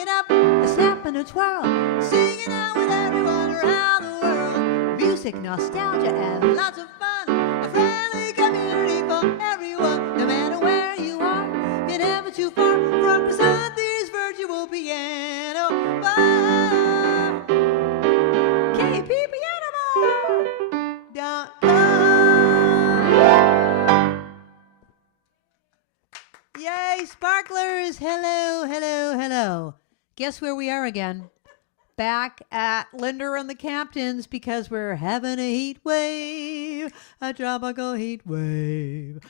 it up, a snap and a twirl, singing out with everyone around the world. Music, nostalgia, and lots of fun. A friendly community for everyone, no matter where you are. You're never too far from Krisanti's virtual piano bar. KPPianobar.com. Yay, sparklers! Hello, hello, hello. Guess where we are again? Back at Linder and the Captains, because we're having a heat wave, a tropical heat wave.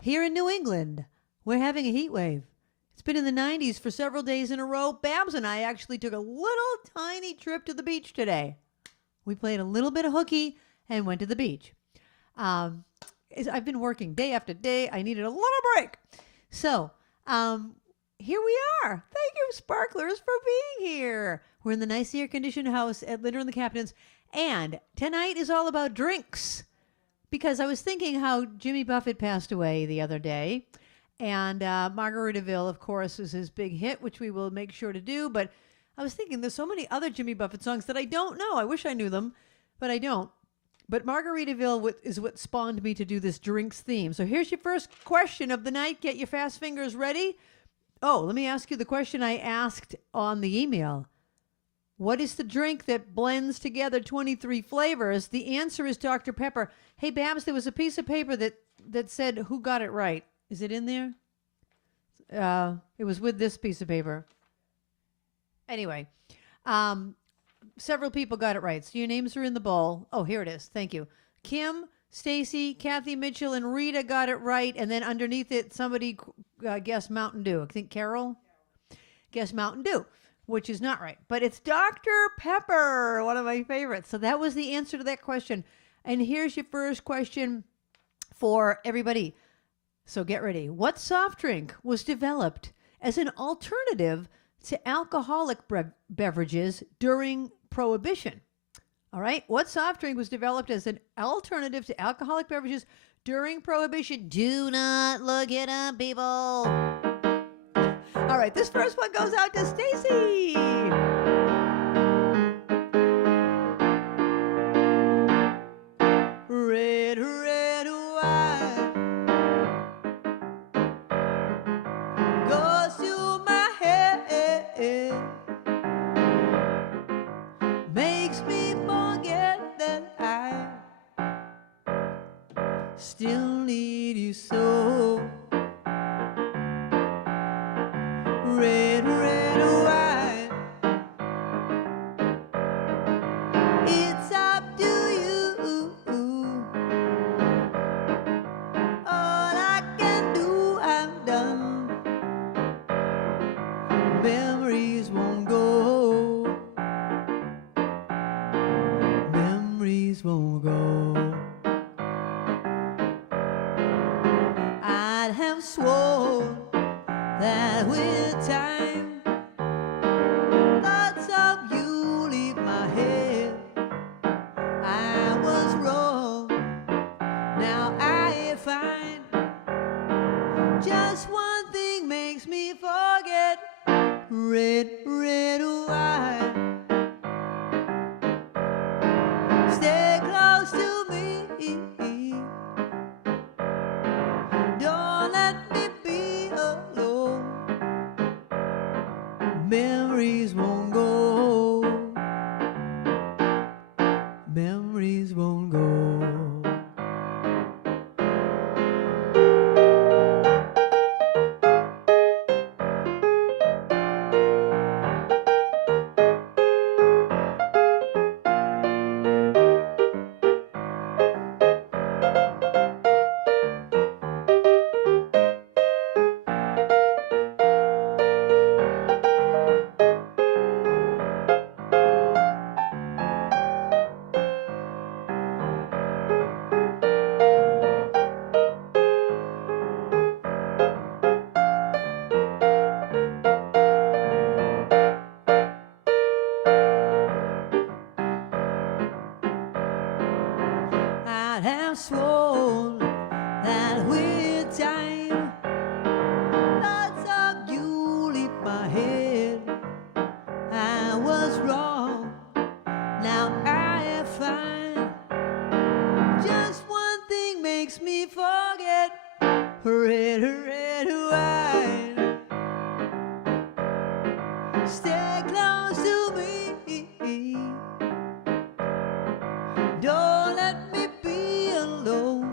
Here in New England, we're having a heat wave. It's been in the 90s for several days in a row. Babs and I actually took a little tiny trip to the beach today. We played a little bit of hooky and went to the beach. I've been working day after day. I needed a little break. So, here we are. Thank you, sparklers, for being here. We're in the nice air-conditioned house at Linder and the Captains. And tonight is all about drinks. Because I was thinking how Jimmy Buffett passed away the other day. And Margaritaville, of course, is his big hit, which we will make sure to do. But I was thinking there's so many other Jimmy Buffett songs that I don't know. I wish I knew them, but I don't. But Margaritaville is what spawned me to do this drinks theme. So here's your first question of the night. Get your fast fingers ready. Oh, let me ask you the question I asked on the email. What is the drink that blends together 23 flavors? The answer is Dr. Pepper. Hey, Babs, there was a piece of paper that said who got it right. Is it in there? It was with this piece of paper. Anyway, several people got it right. So your names are in the bowl. Oh, here it is. Thank you. Kim, Stacy, Kathy Mitchell, and Rita got it right. And then underneath it, somebody guessed Mountain Dew. I think Carole guessed Mountain Dew, which is not right. But it's Dr. Pepper, one of my favorites. So that was the answer to that question. And here's your first question for everybody. So get ready. What soft drink was developed as an alternative to alcoholic beverages during Prohibition? All right. What soft drink was developed as an alternative to alcoholic beverages during Prohibition? Do not look it up, people. All right. This first one goes out to Stacy. Red, red wine goes to my head, makes me forget that I still need you so. Red, red wine, it's up to you. All I can do, I've done. Memories won't go. Memories won't go. I'd have sworn that with time, thoughts of you leave my head. I was wrong. Now I find just one thing makes me forget. Red, red wine. Stay close to me. Don't let me be alone. Memories won't go. Memories won't go. I'd have sworn that with time, red, red wine. Stay close to me. Don't let me be alone.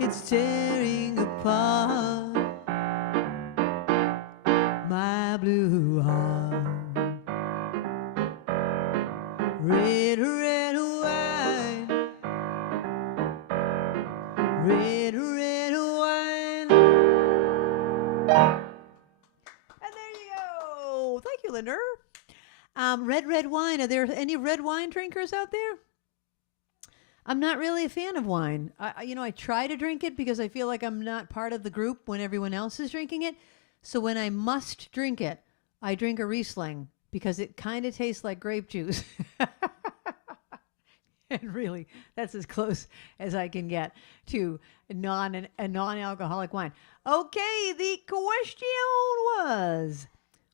It's tearing apart my blue heart. Red, red wine. Red, red wine. And there you go. Thank you, Linda. Red, red wine. Are there any red wine drinkers out there? I'm not really a fan of wine. I try to drink it because I feel like I'm not part of the group when everyone else is drinking it. So when I must drink it, I drink a Riesling because it kind of tastes like grape juice. And really, that's as close as I can get to a non-alcoholic wine. Okay, the question was,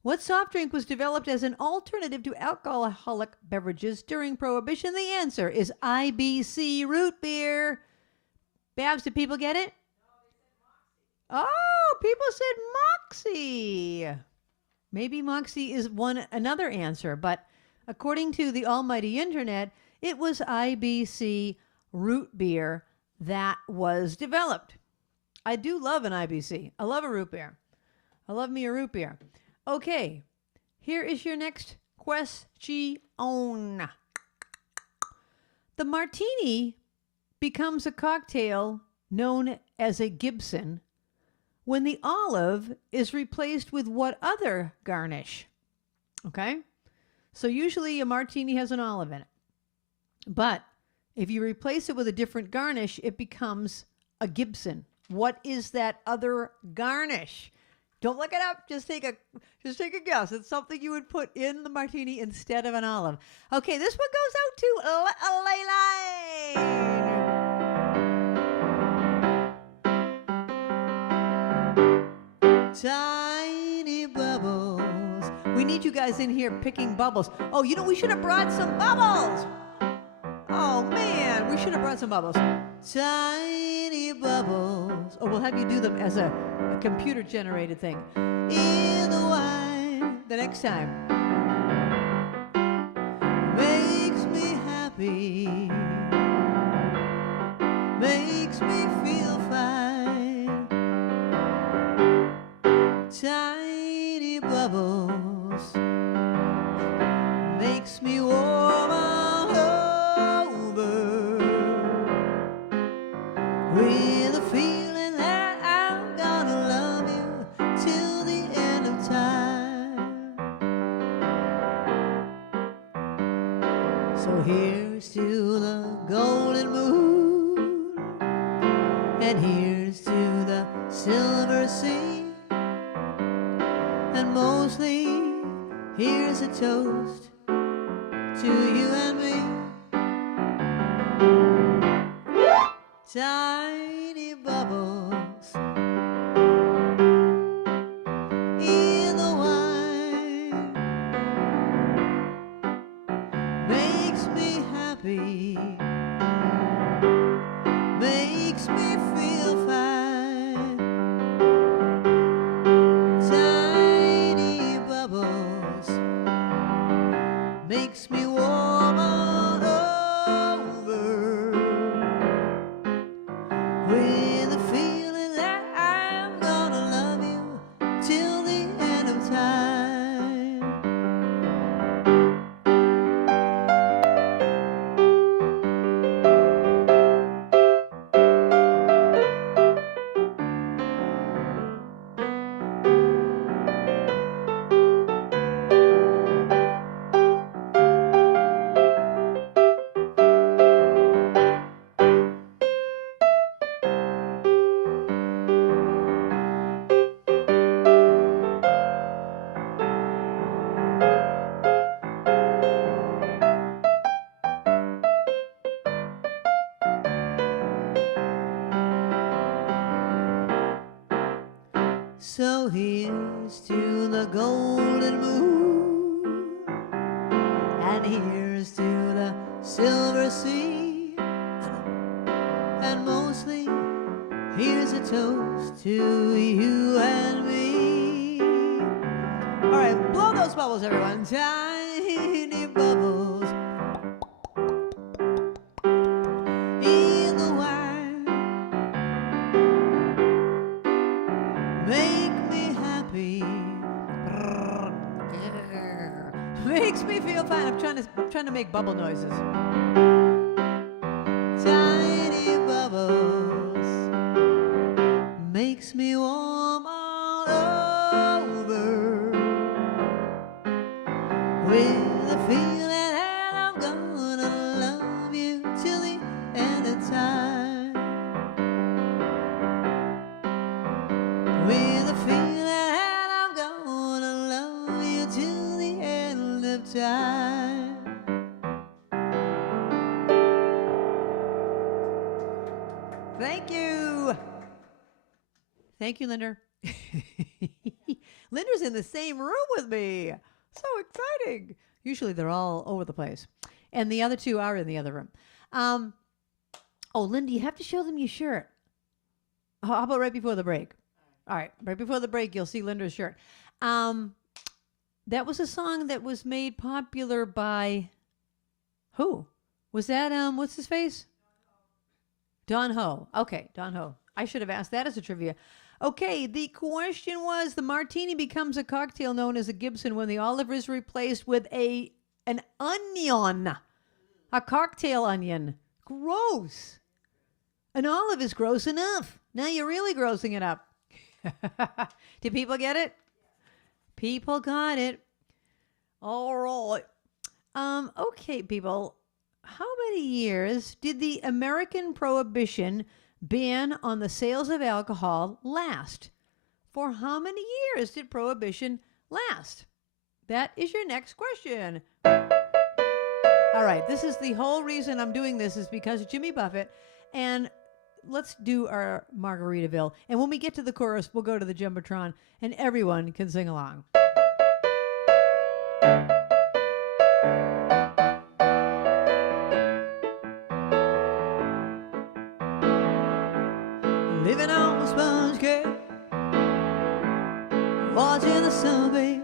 what soft drink was developed as an alternative to alcoholic beverages during Prohibition? The answer is IBC root beer. Babs, did people get it? Oh, people said Moxie. Maybe Moxie is another answer, but according to the almighty internet, it was IBC root beer that was developed. I do love an IBC. I love a root beer. I love me a root beer. Okay, here is your next question. The martini becomes a cocktail known as a Gibson when the olive is replaced with what other garnish? Okay, so usually a martini has an olive in it. But if you replace it with a different garnish, it becomes a Gibson. What is that other garnish? Don't look it up. Just take a guess. It's something you would put in the martini instead of an olive. Okay, this one goes out to Layline. Tiny bubbles. We need you guys in here picking bubbles. Oh, we should have brought some bubbles. Oh, man, we should have brought some bubbles. Tiny bubbles. Oh, we'll have you do them as a computer-generated thing. In the wine. The next time. Makes me happy. Makes me feel fine. Tiny bubbles. Makes me warm all over. With a feeling that I'm gonna love you till the end of time. So here's to the golden moon, and here's to the silver sea, and mostly here's a toast to you and me. Tiny bubbles in the wine makes me happy, makes me feel fine. Tiny bubbles makes me warm all over. With a feeling that I'm gonna love you till the end of time. So here's to the golden moon, and here's to the silver sea, and mostly Here's a toast to you and me. All right, blow those bubbles, everyone. Tiny bubbles in the wine. Make me happy. Makes me feel fine. I'm trying to make bubble noises. Tiny bubbles makes me warm all over with the feeling that I'm gonna love you till the end of time. With the feeling that I'm gonna love you till the end of time. Thank you. Thank you, Linder. Linder's in the same room with me. So exciting. Usually they're all over the place. And the other two are in the other room. Oh, Linda, you have to show them your shirt. How about right before the break? All right. Right before the break, you'll see Linda's shirt. That was a song that was made popular by who? Was that, what's his face? Don Ho. Okay, Don Ho. I should have asked that as a trivia. Okay, the question was, the martini becomes a cocktail known as a Gibson when the olive is replaced with an onion. A cocktail onion. Gross. An olive is gross enough. Now you're really grossing it up. Did people get it? People got it. All right. Okay, people. How many years did the American Prohibition ban on the sales of alcohol last? For how many years did Prohibition last? That is your next question. All right, this is the whole reason I'm doing this is because of Jimmy Buffett. And let's do our Margaritaville. And when we get to the chorus, we'll go to the Jumbotron and everyone can sing along. Living on a sponge cake, watching the sunbathe.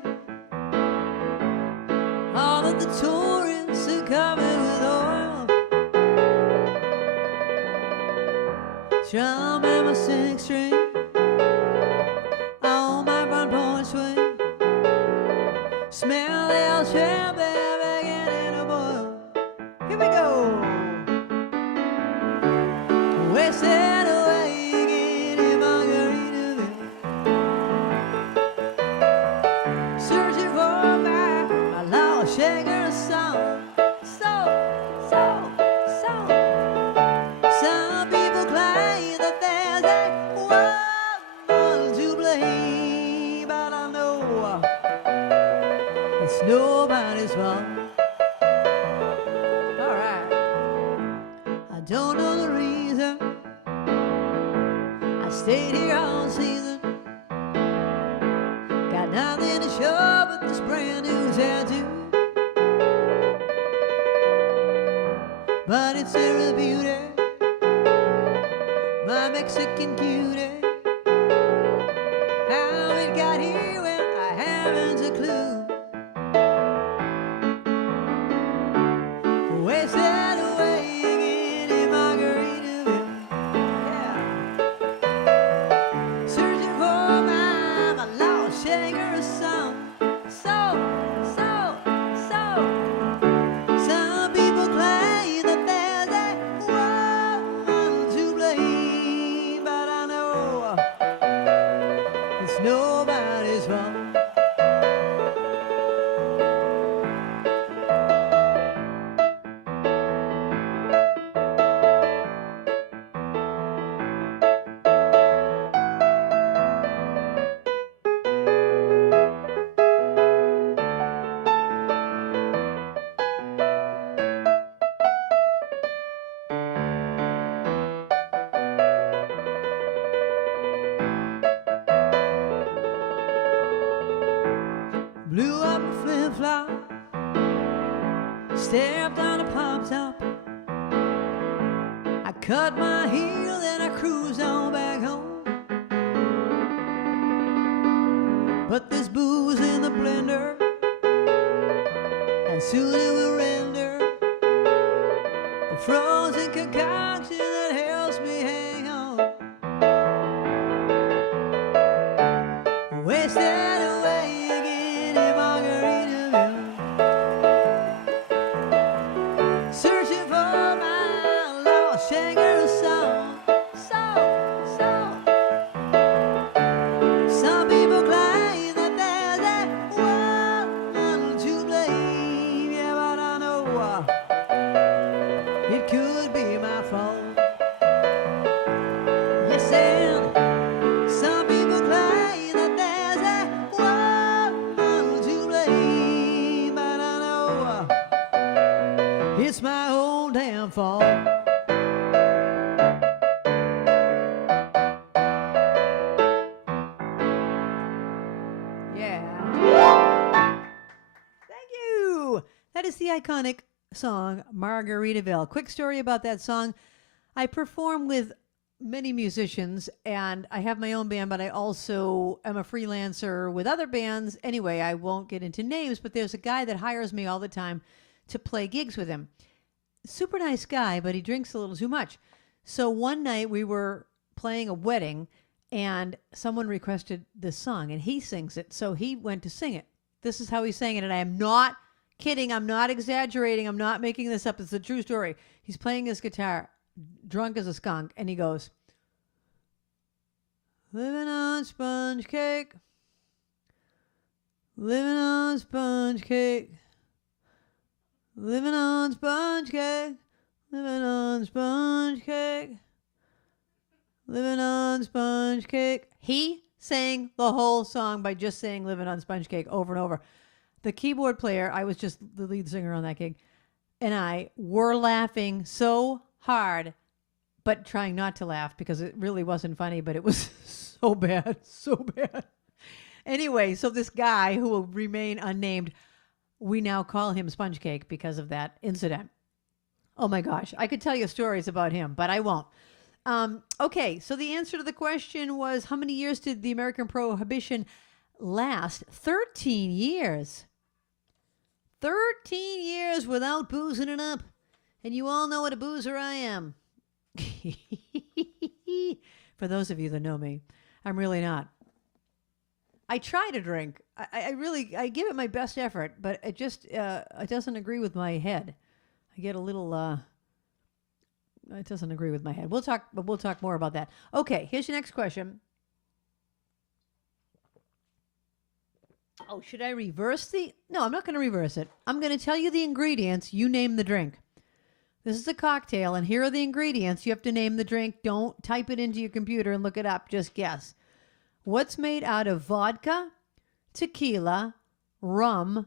All of the tourists are covered with oil. Strumming my six string on my front porch swing. Smell the old champagne beginning to boil. Here we go. Wasted away in Margaritaville, searching for my lost shaker of song. So. Some people claim that there's a woman to blame, but I know it's nobody's fault. All right. I don't know the reason I stayed here all season. Got nothing to show but this brand new tattoo. But it's a beauty, my Mexican cutie. How it got here, well, I haven't a clue. Wasted away in Margaritaville, yeah. Searching for my lost shaker of song. So. Some people claim that there's a woman to blame, but I know it's nobody's fault. Blew up a flip-flop, stepped on a pop top. I cut my heel, then I cruise on back home. But there's booze in the blender, and soon it will render the frozen concoction that helps me hang on. Wasted away again in Margaritaville, searching for my lost shaker song. Some people claim that there's that one to blame. Yeah, but I know it could be my fault. Yes, and some people claim that there's that one to blame, but I know it's my own damn fault. Yeah. Thank you. That is the iconic song Margaritaville. Quick story about that song. I perform with many musicians, and I have my own band, but I also am a freelancer with other bands. Anyway, I won't get into names, but there's a guy that hires me all the time to play gigs with him. Super nice guy, but he drinks a little too much. So one night we were playing a wedding, and someone requested this song, and he sings it. So he went to sing it. This is how he sang it, and I am not kidding. I'm not exaggerating. I'm not making this up. It's a true story. He's playing his guitar, drunk as a skunk, and he goes, living on sponge cake, living on sponge cake, living on sponge cake, living on sponge cake, living on sponge cake. He sang the whole song by just saying living on sponge cake over and over. The keyboard player, I was just the lead singer on that gig, and I were laughing so hard, but trying not to laugh because it really wasn't funny, but it was so bad, so bad. Anyway, so this guy who will remain unnamed, we now call him Sponge Cake because of that incident. Oh my gosh, I could tell you stories about him, but I won't. Okay, so the answer to the question was, how many years did the American Prohibition last? 13 years. 13 years without boozing it up. And you all know what a boozer I am. For those of you that know me, I'm really not. I try to drink. I give it my best effort, but it just it doesn't agree with my head. I get a little it doesn't agree with my head. We'll talk more about that. Okay, here's your next question. Oh, should I reverse the? No, I'm not going to reverse it. I'm going to tell you the ingredients. You name the drink. This is a cocktail, and here are the ingredients. You have to name the drink. Don't type it into your computer and look it up. Just guess. What's made out of vodka, tequila, rum,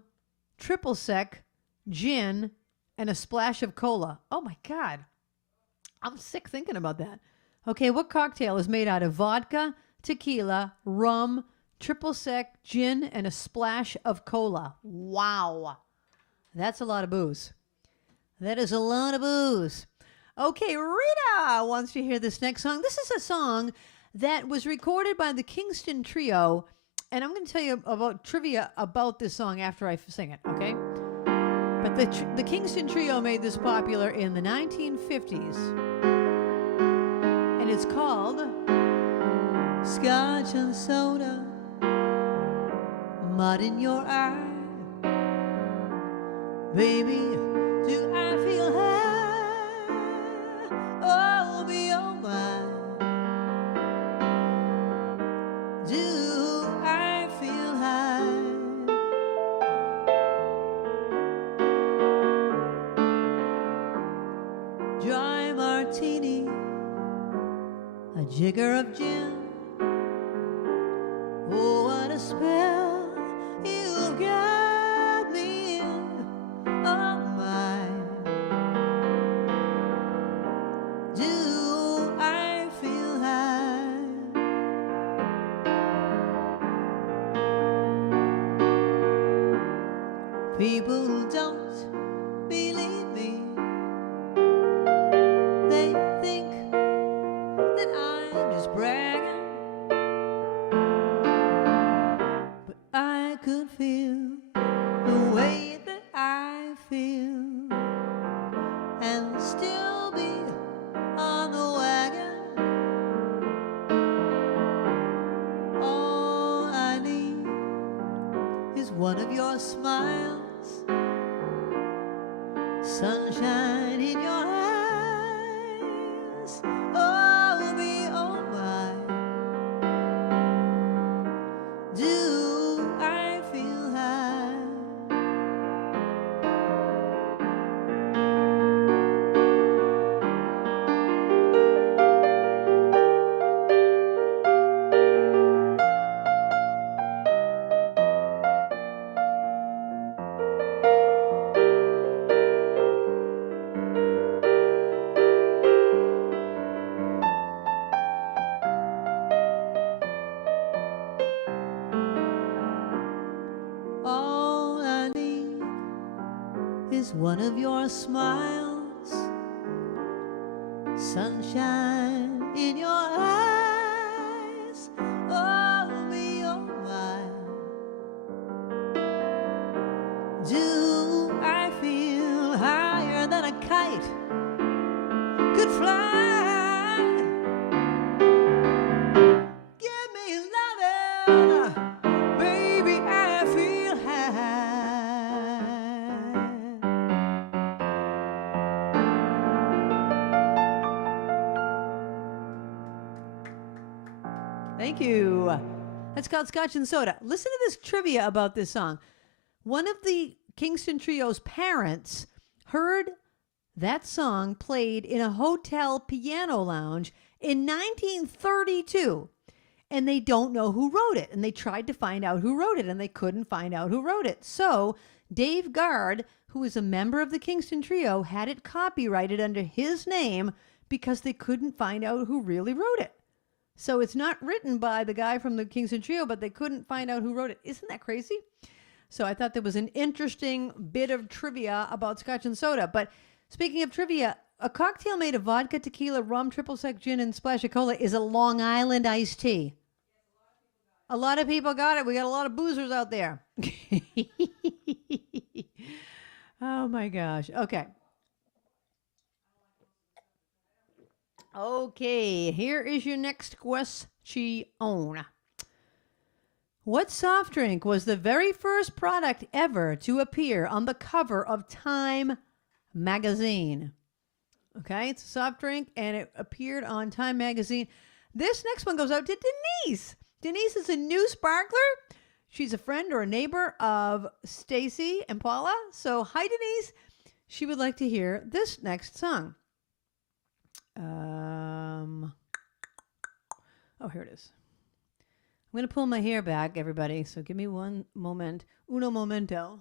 triple sec, gin, and a splash of cola? Oh, my God. I'm sick thinking about that. Okay, what cocktail is made out of vodka, tequila, rum, triple sec, gin, and a splash of cola? Wow. That's a lot of booze. That is a lot of booze. Okay, Rita wants to hear this next song. This is a song that was recorded by the Kingston Trio, and I'm going to tell you about trivia about this song after I sing it, okay? But the Kingston Trio made this popular in the 1950s, and it's called Scotch and Soda, Mud in Your Eye. Baby, do I feel high? Oh, be oh my. Do I feel high? Dry martini, a jigger of gin. Oh, what a spell you've got me in. Oh my, do I feel high? People who don't believe me, they think your smiles, sunshine in your eyes. Oh, me, oh my, do I feel high? All I need is one of your smiles, sunshine in your eyes. Oh, me, oh my, do I feel higher than a kite could fly? Give me loving, baby, I feel high. Thank you. That's called Scotch and Soda. Listen to this trivia about this song. One of the Kingston Trio's parents heard that song played in a hotel piano lounge in 1932, and they don't know who wrote it. And they tried to find out who wrote it, and they couldn't find out who wrote it. So Dave Guard, who is a member of the Kingston Trio, had it copyrighted under his name because they couldn't find out who really wrote it. So it's not written by the guy from the Kingston Trio, but they couldn't find out who wrote it. Isn't that crazy? So I thought there was an interesting bit of trivia about Scotch and Soda. But speaking of trivia, a cocktail made of vodka, tequila, rum, triple sec gin, and splash of cola is a Long Island iced tea. A lot of people got it. We got a lot of boozers out there. Oh, my gosh. Okay. Okay, here is your next question. What soft drink was the very first product ever to appear on the cover of Time Magazine? Okay, it's a soft drink, and it appeared on Time Magazine. This next one goes out to Denise. Denise is a new sparkler. She's a friend or a neighbor of Stacy and Paula. So, hi, Denise. She would like to hear this next song. Oh, here it is. I'm going to pull my hair back, everybody. So give me one moment. Uno momento.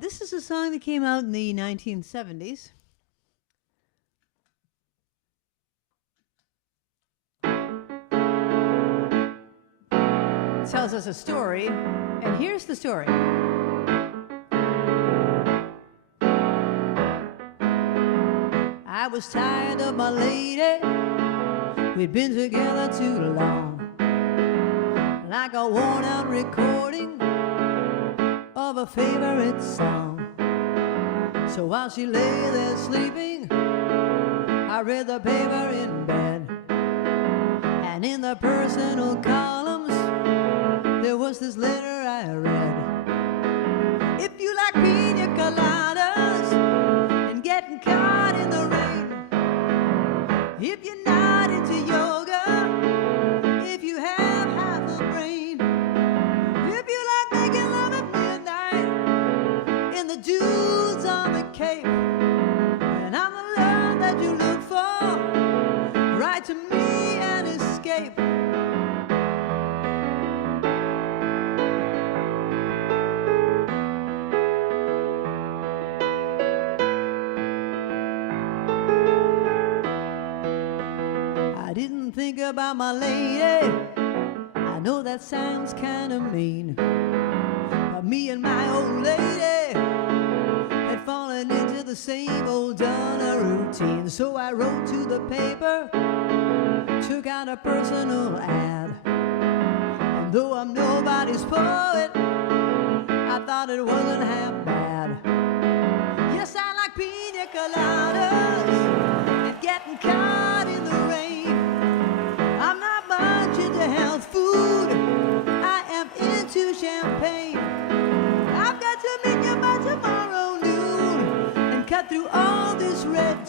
This is a song that came out in the 1970s. It tells us a story, and here's the story. I was tired of my lady. We'd been together too long, like a worn-out recording of a favorite song. So while she lay there sleeping, I read the paper in bed, and in the personal columns there was this letter I read. If you like piña coladas and getting caught in the rain, if you're not into yoga, if you have half a brain, if you like making love at midnight in the dunes on the Cape, and I'm the love that you look for, write to me and escape. Think about my lady. I know that sounds kind of mean, but me and my old lady had fallen into the same old done routine. So I wrote to the paper, took out a personal ad, and though I'm nobody's poet, I thought it wasn't half bad. Yes, I like piña coladas and getting caught in the rain. I'm not much into health food. I am into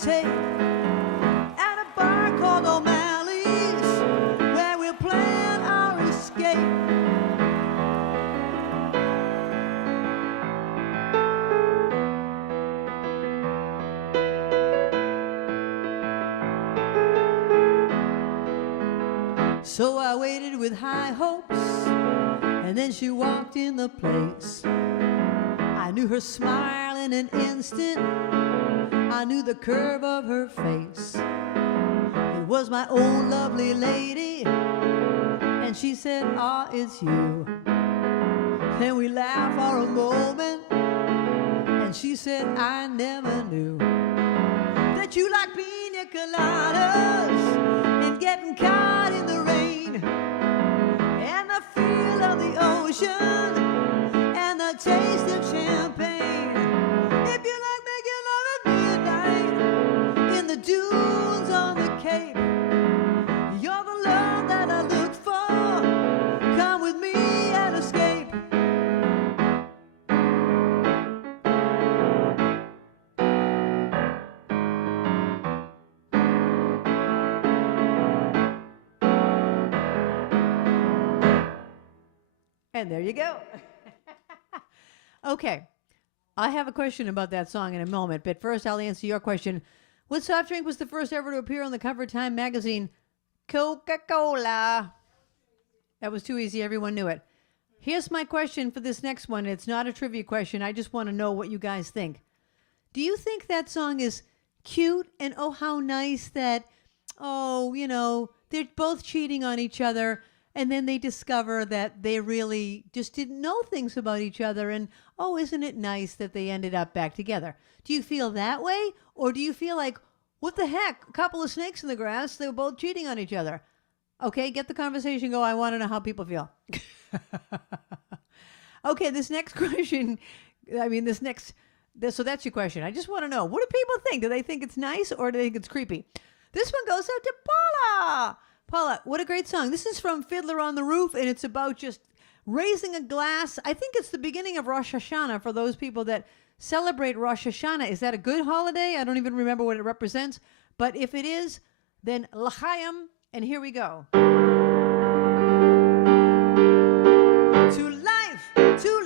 tape at a bar called O'Malley's, where we'll plan our escape. So I waited with high hopes, and then she walked in the place. I knew her smile in an instant, I knew the curve of her face. It was my own lovely lady, and she said, "Ah, it's you." Then we laughed for a moment, and she said, "I never knew that you like piña coladas and getting caught in the rain, and the feel of the ocean and the taste of champagne. If you like making love at midnight in the dunes on the Cape, you're the love that I look for. Come with me and escape." And there you go. Okay. I have a question about that song in a moment, but first I'll answer your question. What soft drink was the first ever to appear on the cover of Time magazine? Coca-Cola. That was too easy. Everyone knew it. Here's my question for this next one. It's not a trivia question. I just want to know what you guys think. Do you think that song is cute? And oh, how nice that, oh, you know, they're both cheating on each other. And then they discover that they really just didn't know things about each other. And, oh, isn't it nice that they ended up back together? Do you feel that way? Or do you feel like, what the heck? A couple of snakes in the grass. They were both cheating on each other. Okay, get the conversation going. I want to know how people feel. Okay, this next question, so that's your question. I just want to know, what do people think? Do they think it's nice or do they think it's creepy? This one goes out to Paula. Paula, what a great song. This is from Fiddler on the Roof, and it's about just raising a glass. I think it's the beginning of Rosh Hashanah for those people that celebrate Rosh Hashanah. Is that a good holiday? I don't even remember what it represents. But if it is, then L'chaim, and here we go. To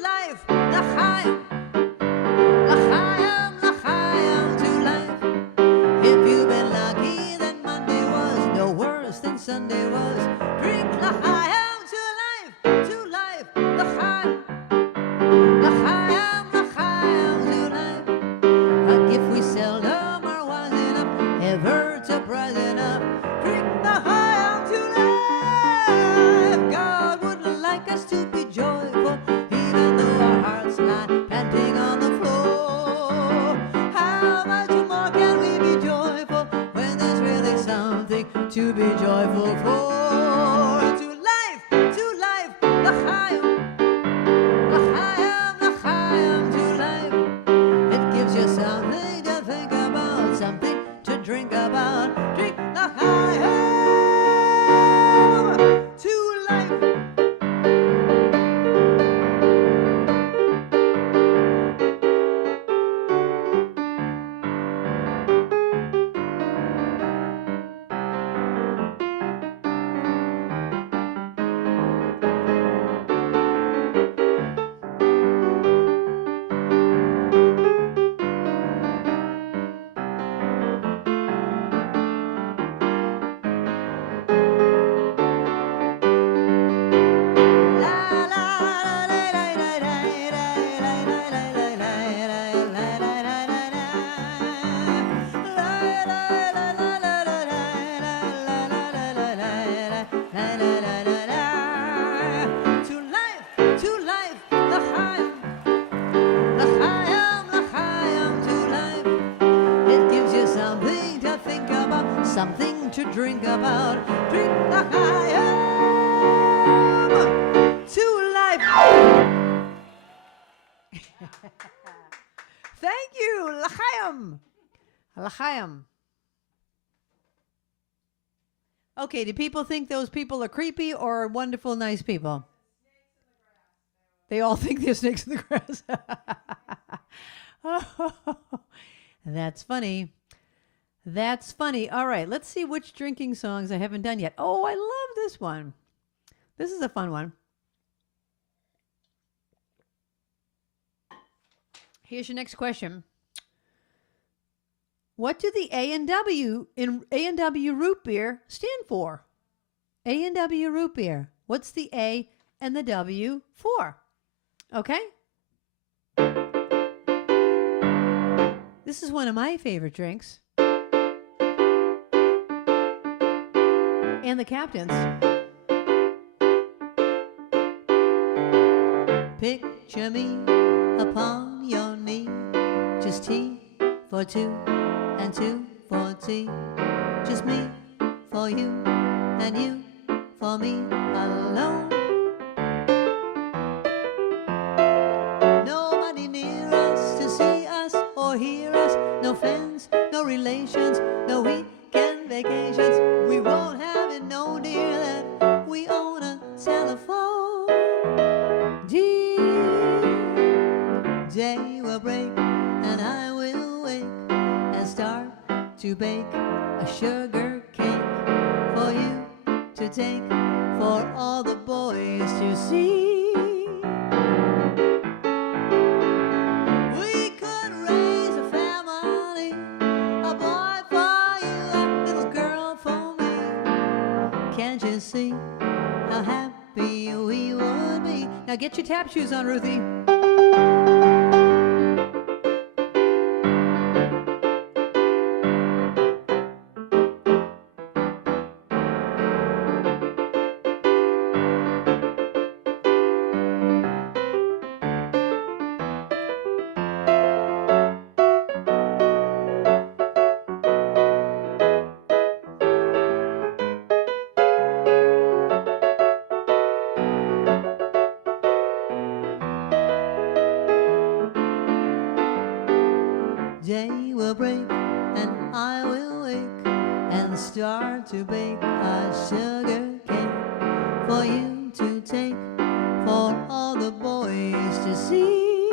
life, L'chaim. L'chaim, L'chaim, to life. If you've been lucky, then Monday was no worse than Sunday was. Drink L'chaim to life, L'chaim. L'chaim, L'chaim to life. A gift we seldom are wise enough ever to prize enough. Drink L'chaim to life. God wouldn't like us to be joyful, even though our hearts lie panting on the floor. How much more can we be joyful when there's really something to be joyful for? To life, L'chaim. L'chaim, L'chaim to life. It gives you something to think about, something to drink about. Drink L'chaim to life. Something to drink about. Drink L'chaim to life. Thank you, L'chaim. L'chaim. Okay, do people think those people are creepy or wonderful, nice people? They all think they're snakes in the grass. Oh, that's funny. That's funny. All right, let's see which drinking songs I haven't done yet. Oh, I love this one. This is a fun one. Here's your next question. What do the A&W in A&W root beer stand for? A&W root beer. What's the A and the W for? Okay? This is one of my favorite drinks. And the captain's. Picture me upon your knee, just tea for two and two for tea, just me for you and you for me alone. Nobody near us to see us or hear us, no friends, no relations, no weekend vacations. We won't have it, no dear, that we own a telephone. Day will break and I will wake and start to bake a sugar cake for you to take, for all the boys to see. We could raise a family, a boy for you, a little girl for me. Can't you see how happy we would be? Now get your tap shoes on, Ruthie. Day will break and I will wake and start to bake a sugar cake for you to take, for all the boys to see.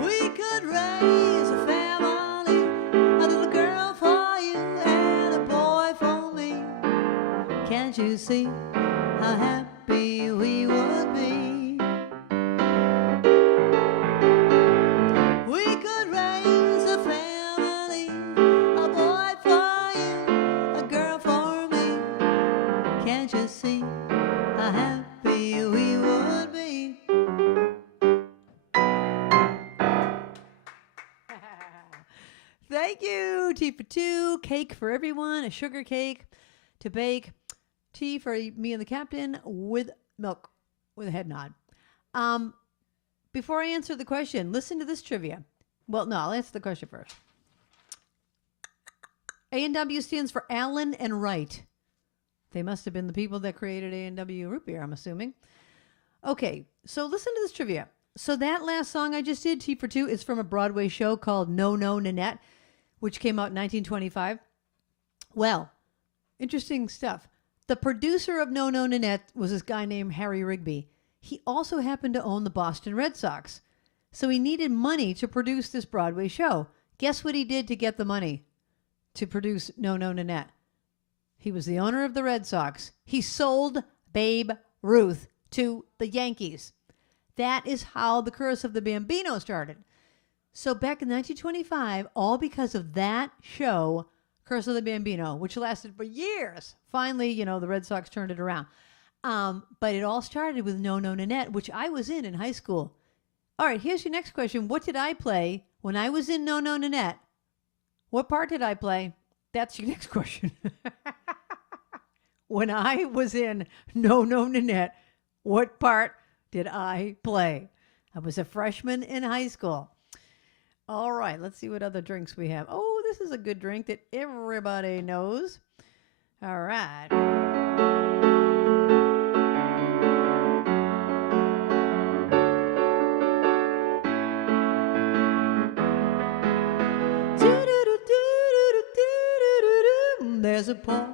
We could raise a family, a little girl for you and a boy for me. Can't you see how happy we would be? Thank you. Tea for two, cake for everyone, a sugar cake to bake, tea for me and the captain with milk, with a head nod. Before I answer the question, listen to this trivia. Well, no, I'll answer the question first. A&W stands for Allen and Wright. They must have been the people that created A&W root beer, I'm assuming. Okay, so listen to this trivia. So that last song I just did, Tea for Two, is from a Broadway show called No, No, Nanette, which came out in 1925. Well, interesting stuff. The producer of No, No, Nanette was this guy named Harry Rigby. He also happened to own the Boston Red Sox. So he needed money to produce this Broadway show. Guess what he did to get the money to produce No, No, Nanette? He was the owner of the Red Sox. He sold Babe Ruth to the Yankees. That is how the Curse of the Bambino started. So back in 1925, all because of that show, Curse of the Bambino, which lasted for years. Finally, the Red Sox turned it around. But it all started with No, No, Nanette, which I was in high school. All right, here's your next question. What did I play when I was in No, No, Nanette? What part did I play? That's your next question. When I was in No, No, Nanette, what part did I play? I was a freshman in high school. All right, let's see what other drinks we have. Oh, this is a good drink that everybody knows. All right. There's a port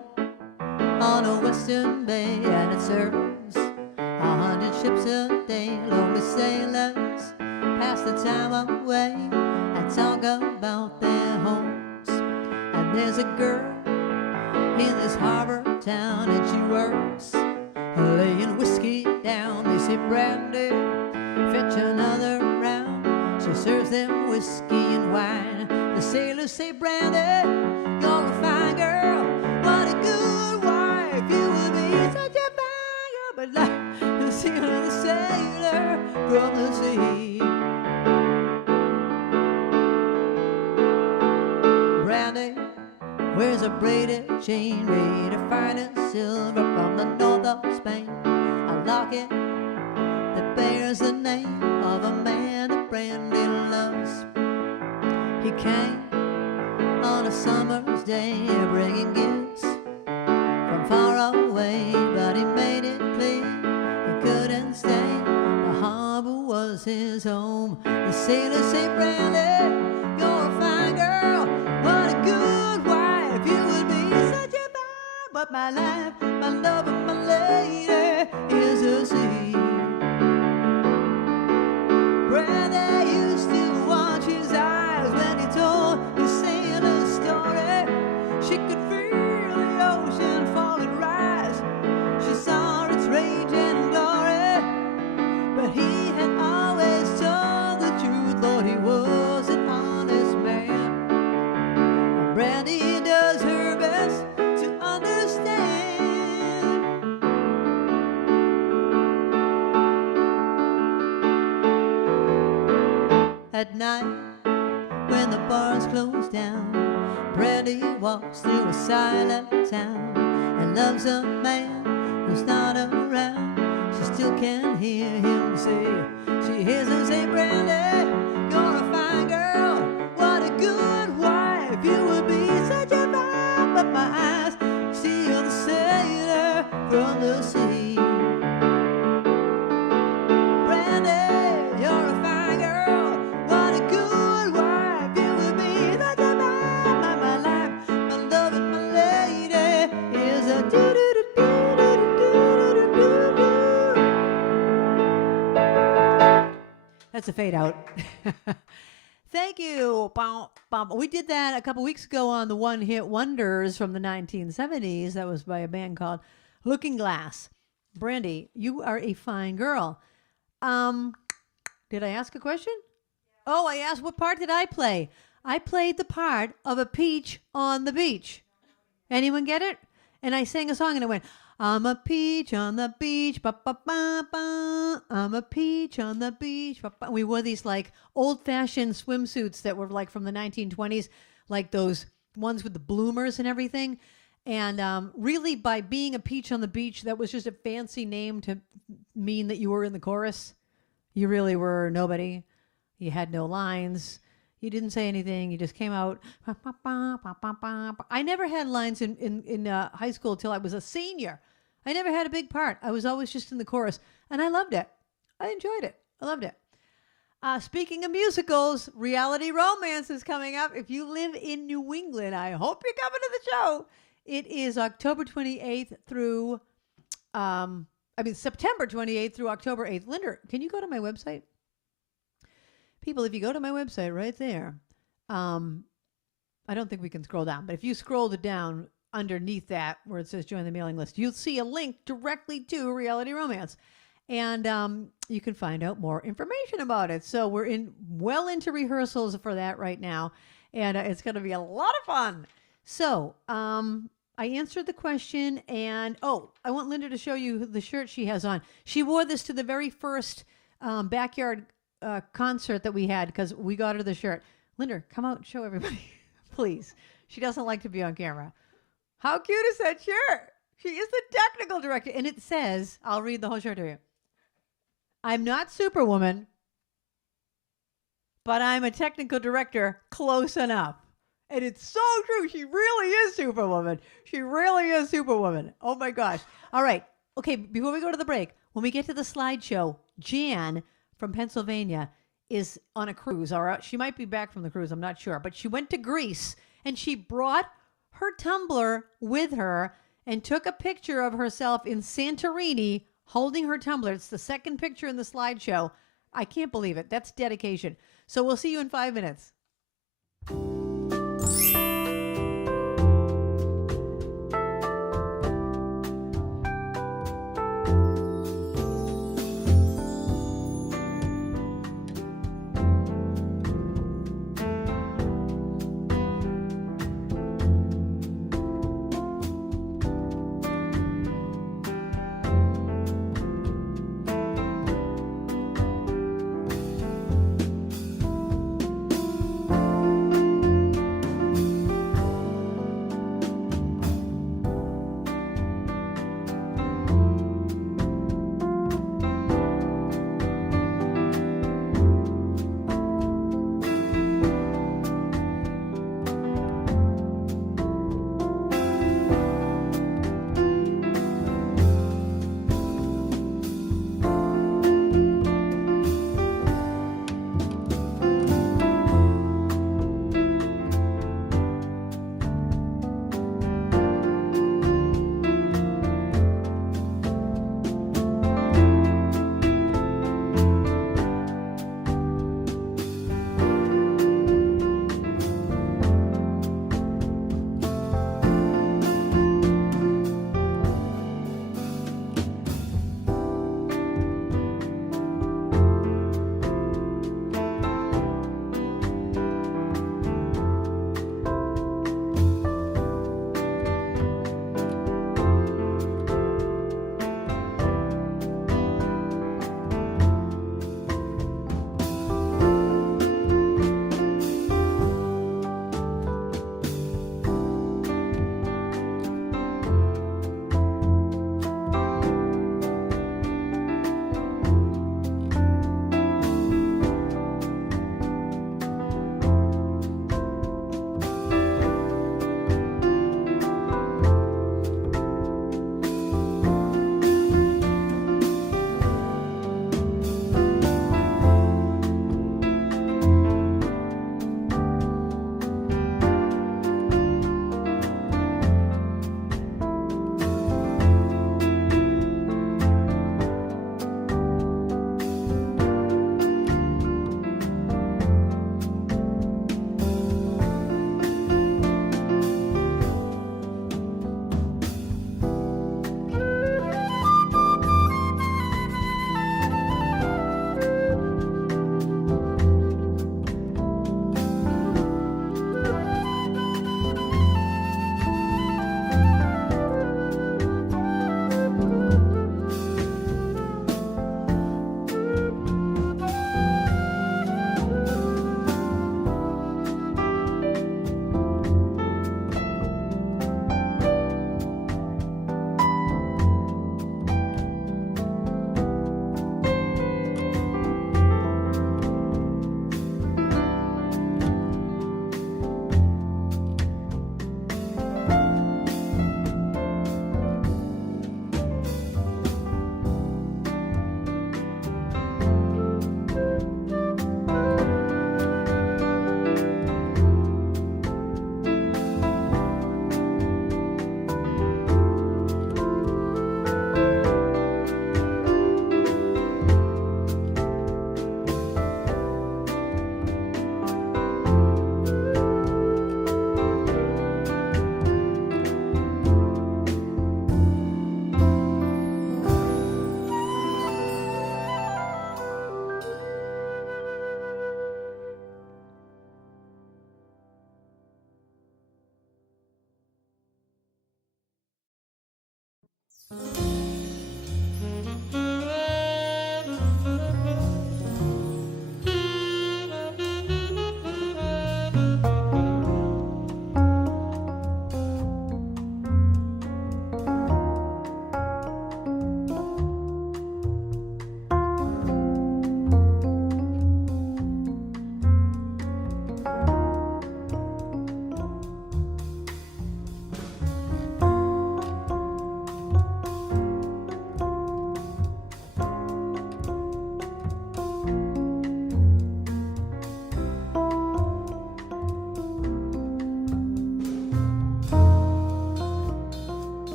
on a western bay, and it serves 100 ships a day. Lonely sailors pass the time away, and talk about their homes. And there's a girl in this harbor town, and she works laying whiskey down. They say, Brandy, fetch another round. She serves them whiskey and wine. The sailors say, Brandy, you're a fine girl. What a good wife. You would be such a fine girl. But like the sailor from the sea. Brandy wears a braided chain made of finest silver from the north of Spain. A locket that bears the name of a man that Brandy loves. He came on a summer's day bringing gifts from far away, but he made it clear he couldn't stay. The harbor was his home. The sailors say, Brandy, you're a fine girl. What a good wife. You would be such a fine. But my life, my love, and my lady is a sea. Brandy used to watch his eyes when he told his sailor story. She could feel the ocean fall and rise. She saw its rage and glory. But he had always told the truth, thought he was an honest man. Brandy does her best to understand. At night, when the bars close down, Brandy walks through a silent town and loves a man who's not around. She still can hear him say, she hears him say, Brandy, you're a fine girl. What a good wife. You would be such a fine. But my eyes see you're the sailor from the sea. Brandy, you're a fine girl. What a good wife. You would be such a fine. My life, my love, and my lady is a That's a fade out. Thank you. We did that a couple weeks ago on the One Hit Wonders from the 1970s. That was by a band called Looking Glass. Brandy, you are a fine girl. Did I ask a question? Oh, I asked what part did I play? I played the part of a peach on the beach. Anyone get it? And I sang a song and it went, I'm a peach on the beach, ba ba ba ba. I'm a peach on the beach, ba ba. We wore these like old-fashioned swimsuits that were like from the 1920s, like those ones with the bloomers and everything. And really, by being a peach on the beach, that was just a fancy name to mean that you were in the chorus. You really were nobody. You had no lines. You didn't say anything. You just came out. I never had lines in high school till I was a senior. I never had a big part. I was always just in the chorus, and I loved it. I enjoyed it. I loved it. Speaking of musicals, Reality Romance is coming up. If you live in New England, I hope you're coming to the show. It is October 28th through, September 28th through October 8th. Linda, can you go to my website? People, if you go to my website right there, I don't think we can scroll down, but if you scroll it down underneath that where it says join the mailing list, you'll see a link directly to Reality Romance. And you can find out more information about it. So we're well into rehearsals for that right now. And it's going to be a lot of fun. So I answered the question. And, I want Linda to show you the shirt she has on. She wore this to the very first backyard concert that we had because we got her the shirt. Linda, come out and show everybody, please. She doesn't like to be on camera. How cute is that shirt? She is the technical director. And it says, I'll read the whole shirt to you. I'm not Superwoman, but I'm a technical director close enough. And it's so true. She really is Superwoman. She really is Superwoman. Oh, my gosh. All right. Okay, before we go to the break, when we get to the slideshow, Jan from Pennsylvania is on a cruise. Or she might be back from the cruise. I'm not sure. But she went to Greece, and she brought her tumbler with her and took a picture of herself in Santorini holding her tumbler. It's the second picture in the slideshow. I can't believe it. That's dedication. So we'll see you in 5 minutes.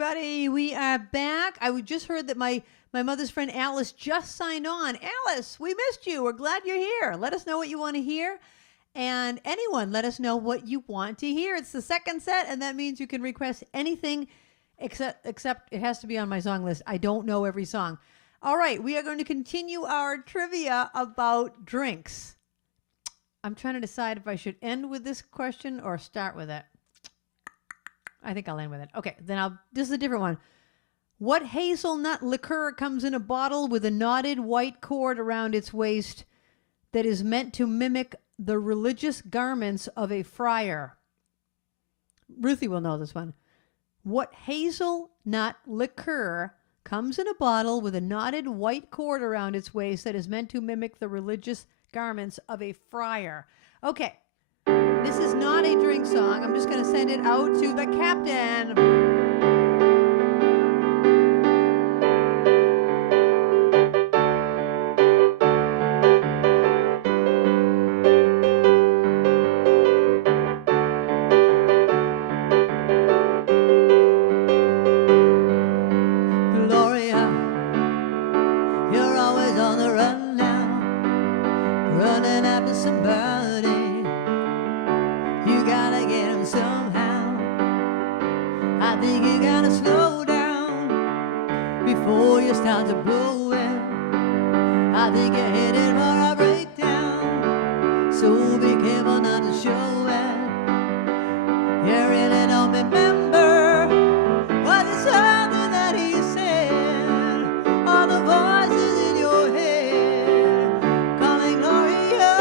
everybody. We are back. Just heard that my mother's friend Alice just signed on. Alice, we missed you. We're glad you're here. Let us know what you want to hear. And anyone, let us know what you want to hear. It's the second set, and that means you can request anything except it has to be on my song list. I don't know every song. All right, we are going to continue our trivia about drinks. I'm trying to decide if I should end with this question or start with it. I think I'll end with it. Okay, then this is a different one. What hazelnut liqueur comes in a bottle with a knotted white cord around its waist that is meant to mimic the religious garments of a friar? Ruthie will know this one. What hazelnut liqueur comes in a bottle with a knotted white cord around its waist that is meant to mimic the religious garments of a friar? Okay. This is not a drink song. I'm just going to send it out to the captain. Gloria, you're always on the run now, running after somebody. You gotta get him somehow. I think you gotta slow down before you start to blow it. I think you're headed for a breakdown, so be careful not to show it. You really don't remember what is something that he said. All the voices in your head calling Gloria.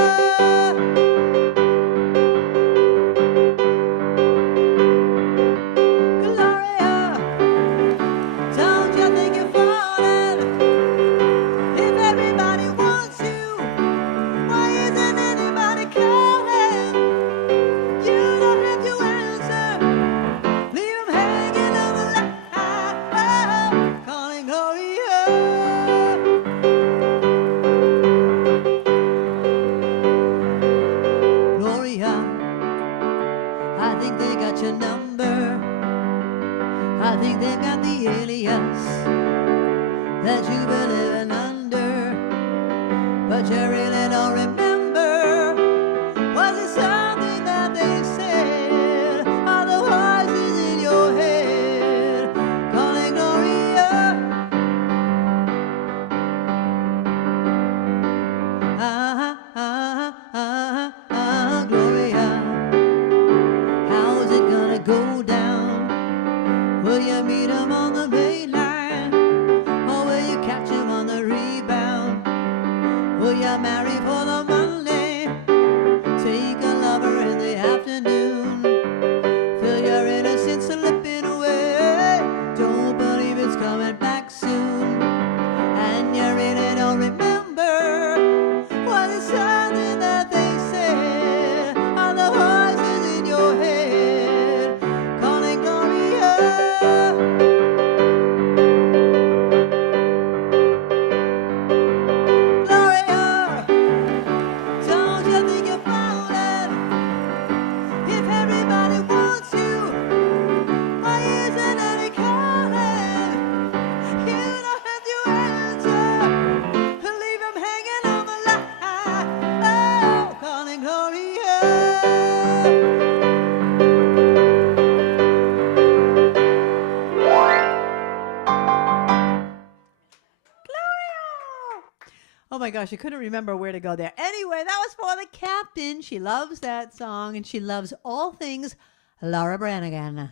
Oh my gosh, I couldn't remember where to go there. Anyway, that was for the captain. She loves that song, and she loves all things Laura Branigan.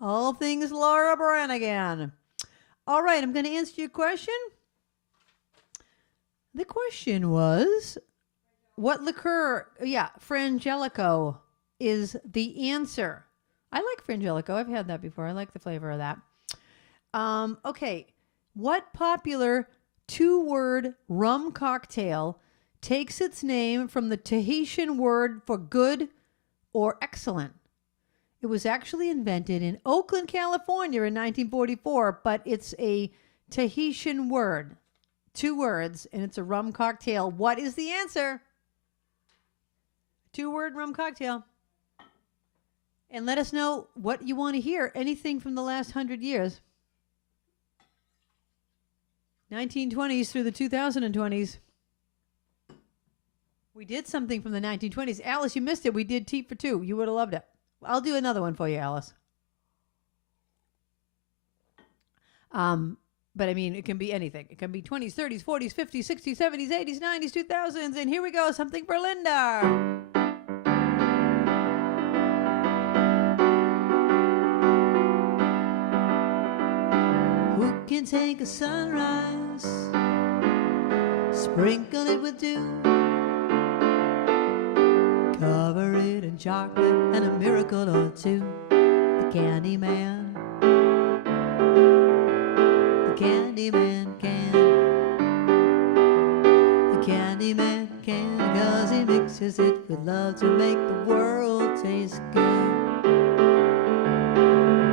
All things Laura Branigan. All right, I'm going to answer your question. The question was, what liqueur, Frangelico is the answer. I like Frangelico. I've had that before. I like the flavor of that. Okay, what popular two-word rum cocktail takes its name from the Tahitian word for good or excellent? It was actually invented in Oakland, California in 1944, but it's a Tahitian word. 2 words, and it's a rum cocktail. What is the answer? 2-word rum cocktail. And let us know what you want to hear. Anything from the last 100 years. 1920s through the 2020s. We did something from the 1920s. Alice, you missed it. We did Tea for Two. You would have loved it. I'll do another one for you, Alice. But I mean, it can be anything. It can be 20s, 30s, 40s, 50s, 60s, 70s, 80s, 90s, 2000s. And here we go. Something for Linda. Who can take a sunrise, sprinkle it with dew, cover it in chocolate and a miracle or two? The Candyman. The Candyman can. The Candyman can, 'cause he mixes it with love to make the world taste good.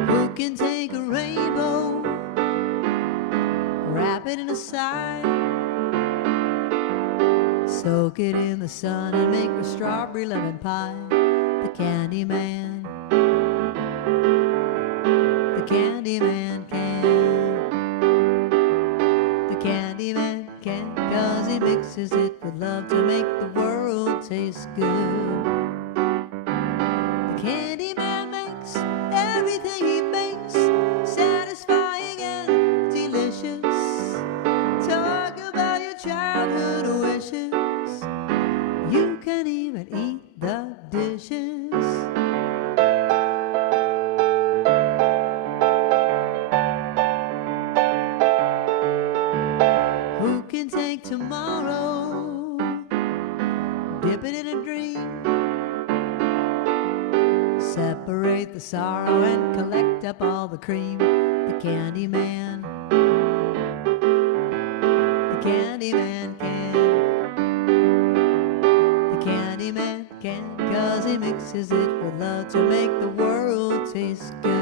Who can take a rainbow, wrap it in a sigh, soak it in the sun and make a strawberry lemon pie? The Candyman. The Candyman can. The Candyman can, 'cause he mixes it with love to make the world taste good. The Candyman makes everything he makes satisfying and delicious. Talk about your childhood wishes. You can even eat the dishes. Who can take tomorrow, dip it in a dream, separate the sorrow and collect up all the cream? The Candyman. The Candyman can. The Candyman can, 'cause he mixes it with love to make the world taste good.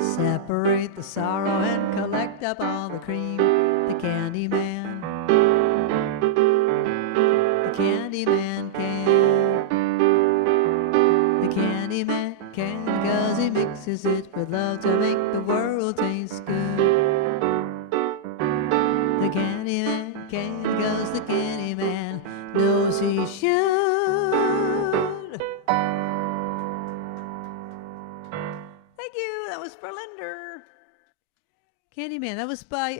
Separate the sorrow and collect up all the cream. The Candyman. The Candyman can. The Candyman can, 'cause he mixes it with love to make the world taste good. The Candyman can, 'cause the Candyman knows he should. For Linder. Candyman. That was by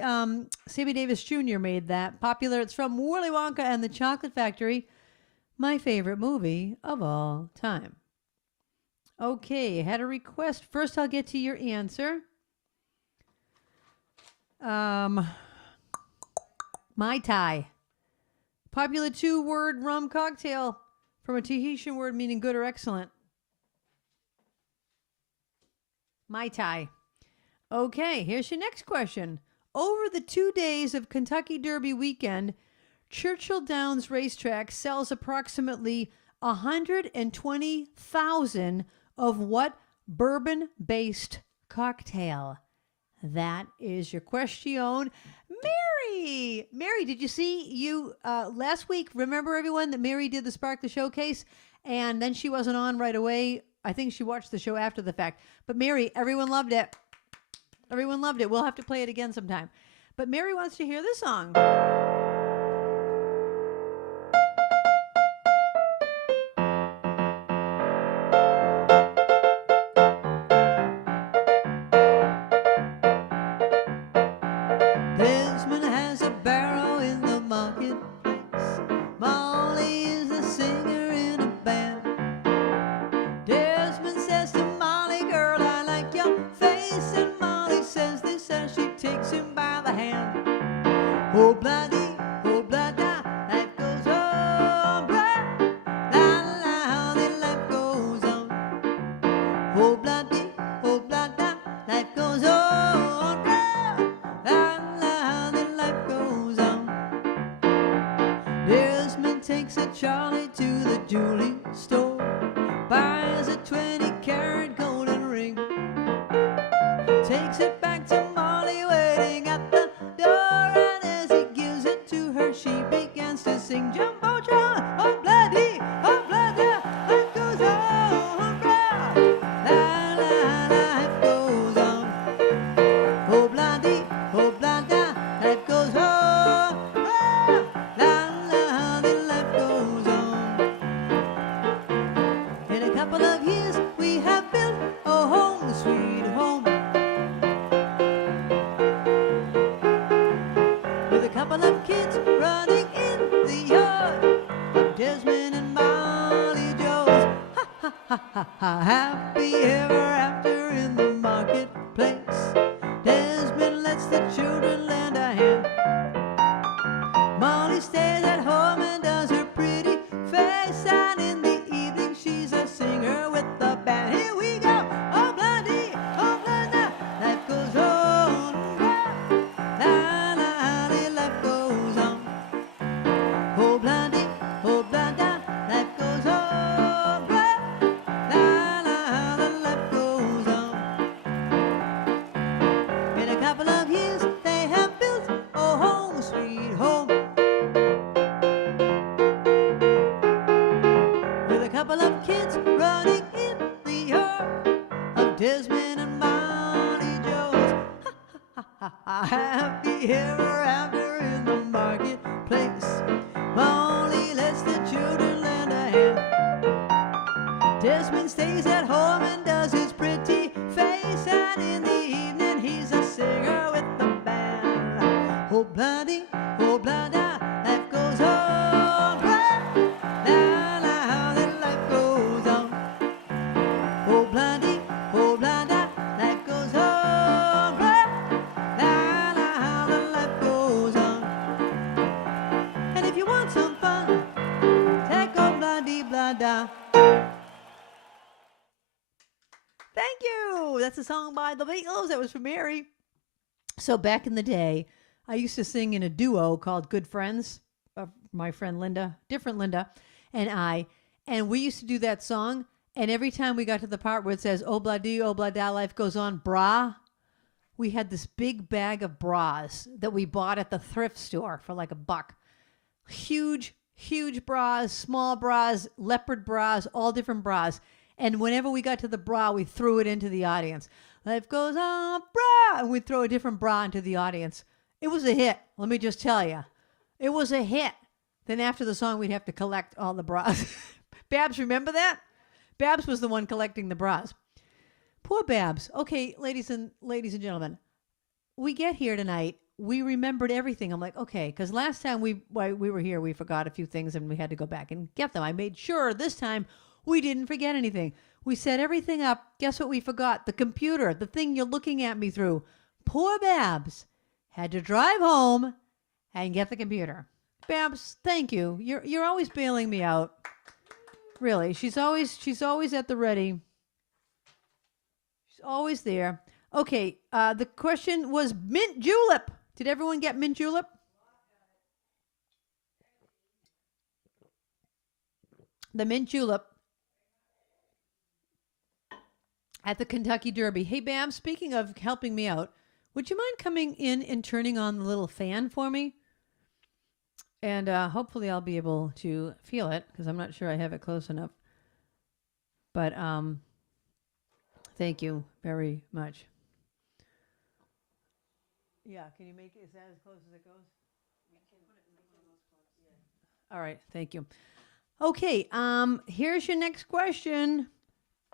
Sammy Davis Jr. made that popular. It's from Willy Wonka and the Chocolate Factory. My favorite movie of all time. Okay, had a request. First, I'll get to your answer. Mai Tai. Popular two-word rum cocktail from a Tahitian word meaning good or excellent. Mai Tai. Okay, here's your next question. Over the 2 days of Kentucky Derby weekend, Churchill Downs Racetrack sells approximately 120,000 of what bourbon-based cocktail? That is your question. Mary, did you see you last week? Remember, everyone, that Mary did the Spark the Showcase? And then she wasn't on right away. I think she watched the show after the fact. But Mary, everyone loved it. Everyone loved it. We'll have to play it again sometime. But Mary wants to hear this song. Desmond has a barrow in the marketplace. Molly is a singer in a band. Desmond says to Molly, girl, I like your face. And Molly says this as she takes him by the hand. Oh, bloody, oh, bloody, life goes on, blah, la, la, the life goes on. Oh, bloody, life goes on, blah, la, la, the life goes on. Desmond takes a Charlie to the jewelry store, buys a 20-carat golden ring, takes it back to Molly waiting at the door, and as he gives it to her, she begins to sing Jumbotron. Oh, bloody, life goes on, blah, la, la, life goes on. Oh, bloody, life goes on, blah, la, la, the life goes on. In a couple of years, we have built a home, sweet home, with a couple of kids running in the yard of Desmond and Molly Joes. Ha, ha, ha, ha, ha, happy ever after in the marketplace. Desmond lets the children lend a hand. Molly stays at home and does her pretty face, and in the evening she's a singer with the band. Here we go. Oh, bloody, life goes on, blah, la, la, the life goes on. Oh, bloody, life goes on, blah, la, la, the life goes on. In a couple of years, they have built a home, sweet home, with a couple of kids running in the yard of Desmond and Molly Joes. Ha, ha, ha, ha, happy ever after in the marketplace. Molly lets the children lend a hand. Desmond stays at home and does his pretty face, and in the evening he's a singer with the band. Oh, bloody, life goes on, blah, la, la, the life goes on. Oh, bloody, life goes on, blah, la, la, the life goes on. And if you want some fun, take old bloody, blada. Thank you. That's a song by the Beatles. That was for Mary. So back in the day, I used to sing in a duo called Good Friends. My friend Linda, different Linda, and I. And we used to do that song. And every time we got to the part where it says, oh, blah, life goes on, bra, we had this big bag of bras that we bought at the thrift store for like $1. Huge bras, small bras, leopard bras, all different bras. And whenever we got to the bra, we threw it into the audience. Life goes on, bra, and we'd throw a different bra into the audience. It was a hit, let me just tell you. It was a hit. Then after the song, we'd have to collect all the bras. Babs, remember that? Babs was the one collecting the bras. Poor Babs. Okay, ladies and gentlemen, we get here tonight. We remembered everything. I'm like, okay, because last time we were here, we forgot a few things and we had to go back and get them. I made sure this time we didn't forget anything. We set everything up. Guess what we forgot? The computer, the thing you're looking at me through. Poor Babs had to drive home and get the computer. Babs, thank you. You're always bailing me out. Really, she's always at the ready. She's always there. Okay, the question was mint julep. Did everyone get mint julep? The mint julep at the Kentucky Derby. Hey, Bam, speaking of helping me out, would you mind coming in and turning on the little fan for me? And hopefully I'll be able to feel it because I'm not sure I have it close enough. But thank you very much. Yeah, can you make it? Is that as close as it goes? All right, thank you. Okay, here's your next question.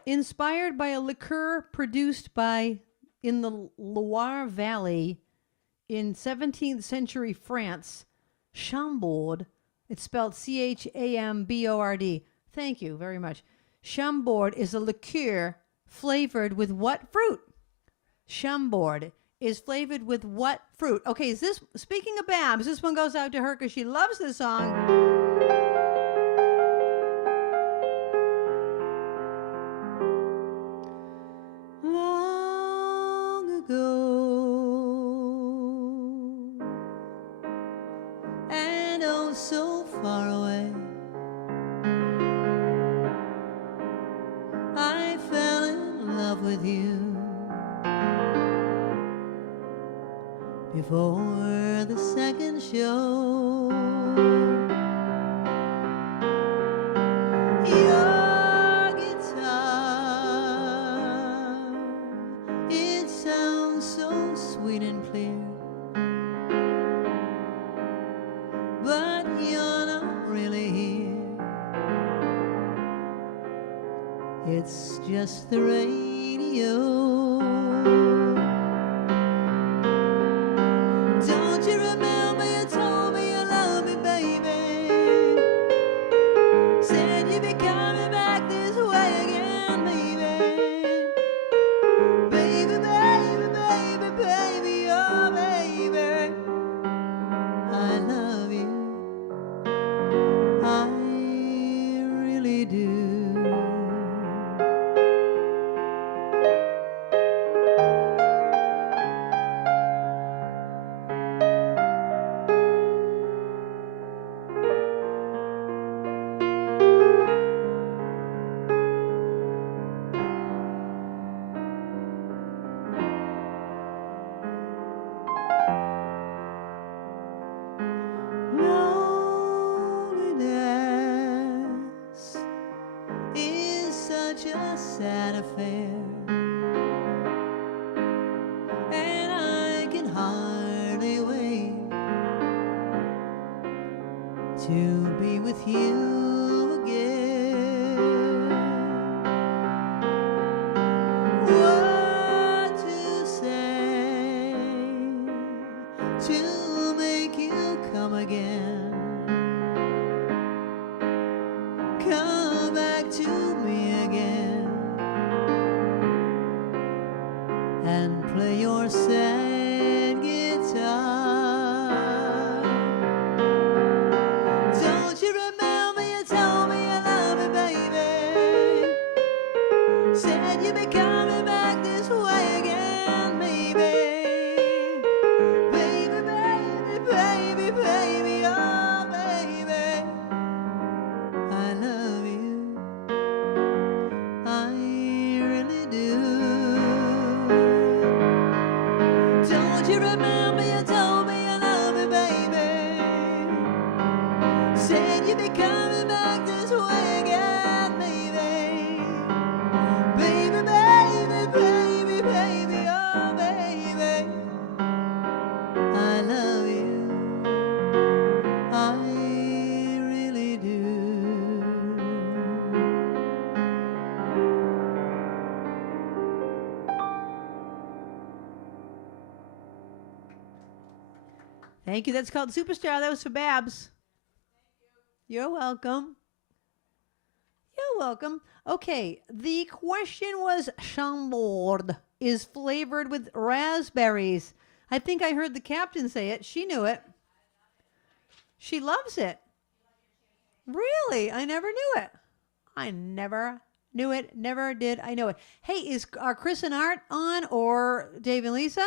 Inspired by a liqueur produced in the Loire Valley in 17th century France, Chambord, it's spelled Chambord. Thank you very much. Chambord is a liqueur flavored with what fruit? Chambord is flavored with what fruit? Okay, speaking of Babs, this one goes out to her because she loves this song. Long ago, and oh so far away, I fell in love with you before the second show. Your guitar, it sounds so sweet and clear, but you're not really here. It's just the radio. Don't you remember you told me you love me, baby? Said you'd be coming back this way again, baby. Baby, baby, baby, baby, oh baby, I love you, I really do. Loneliness is such a sad affair, and I can hardly wait to be with you again. What to say to make you come again? Come back to me again and play your sad guitar. Don't you remember you told me you love me, baby? Said you'd be coming back this way again, baby. Baby, baby, baby, baby, oh baby, I love you, I really do. Don't you remember you told me you love me, baby? Said you'd be coming back this way again, baby. Baby, baby, baby, baby, oh baby, I love you, I really do. Thank you. That's called Superstar. That was for Babs. You're welcome. You're welcome. Okay, the question was Chambord is flavored with raspberries. I think I heard the captain say it. She knew it. She loves it. Really? I never knew it. I never knew it. Never did I know it. Hey, are Chris and Art on, or Dave and Lisa?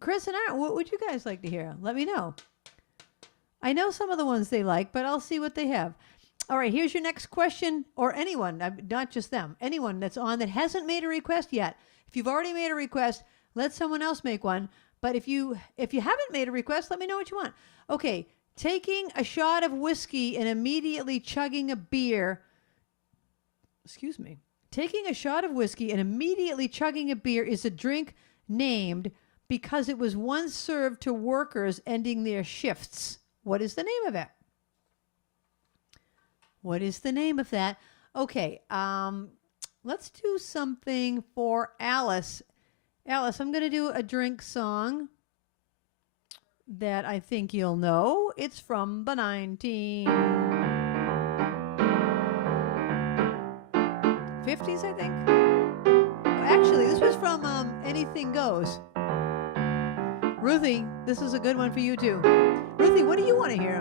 Chris and Art, what would you guys like to hear? Let me know. I know some of the ones they like, but I'll see what they have. All right, here's your next question, or anyone, not just them, anyone that's on that hasn't made a request yet. If you've already made a request, let someone else make one. But if you haven't made a request, let me know what you want. Okay, taking a shot of whiskey and immediately chugging a beer excuse me. Taking a shot of whiskey and immediately chugging a beer is a drink named because it was once served to workers ending their shifts. What is the name of it? What is the name of that? Okay, let's do something for Alice. Alice, I'm going to do a drink song that I think you'll know. It's from the 1950s, I think. Actually, this was from Anything Goes. Ruthie, this is a good one for you too. Ruthie, what do you want to hear?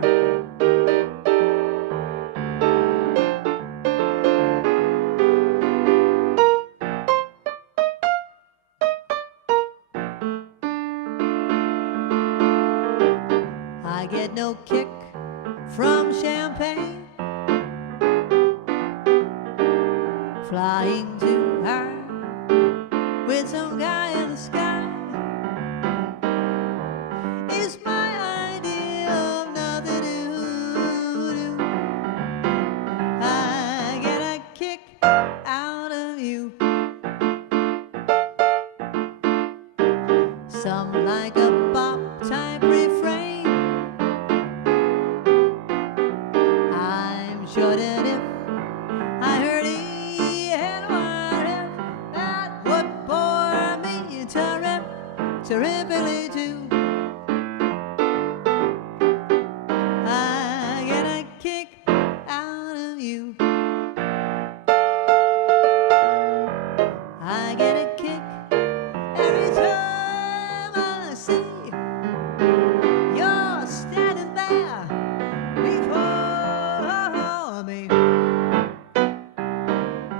I get no kick from champagne, flying too high with some guy in the sky is my idea of nothing to do. I get a kick out of you. Some like a bop type refrain. I'm sure that if I heard E and what if, that would bore me terrifically too. I get a kick out of you. I get a kick every time I see you're standing there before me.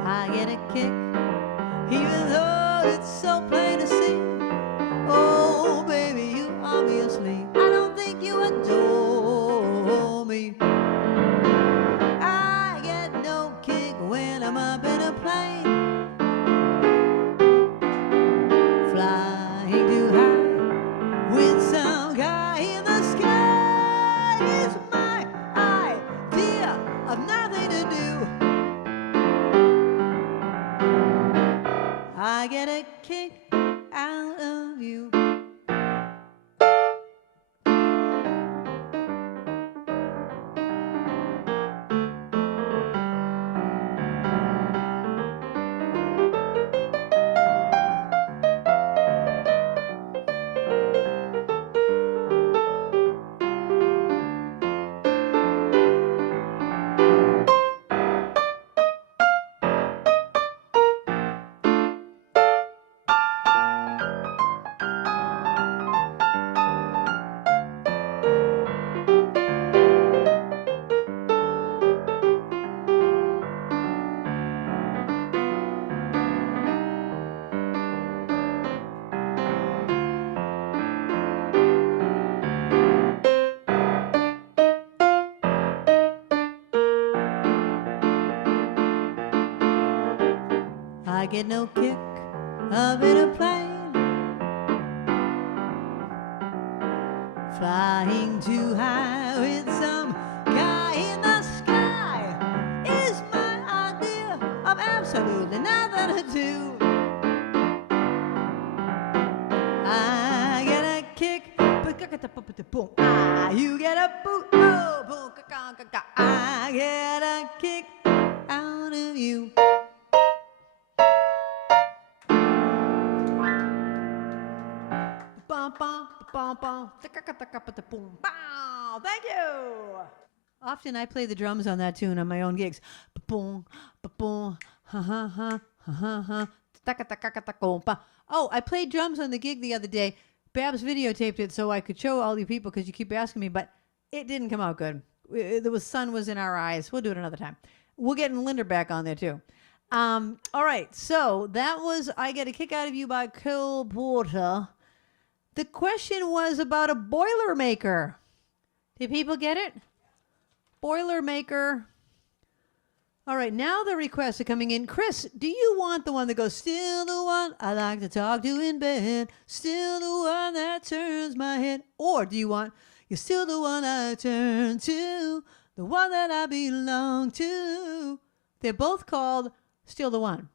I get a kick even though it's so plain to see. Oh, baby, you obviously, I don't think you adore me. I get no kick when I'm up in a plane, flying too high with some guy in the sky is my idea of nothing to do. I get a kick out of you. I get no kick up in a plane, flying too high with some guy in the sky is my idea of absolutely nothing to do. I get a kick, boom. You get a boot, oh, boom, I get a kick out of you. Thank you. Often I play the drums on that tune on my own gigs. Oh, I played drums on the gig the other day. Babs videotaped it so I could show all you people because you keep asking me, but it didn't come out good. The sun was in our eyes. We'll do it another time. We're getting Linda back on there too. All right, so that was I Get a Kick Out of You by Cole Porter. The question was about a Boilermaker. Did people get it? Boilermaker. All right, now the requests are coming in. Chris, do you want the one that goes, still the one I like to talk to in bed, still the one that turns my head? Or do you want, you're still the one I turn to, the one that I belong to? They're both called Still the One.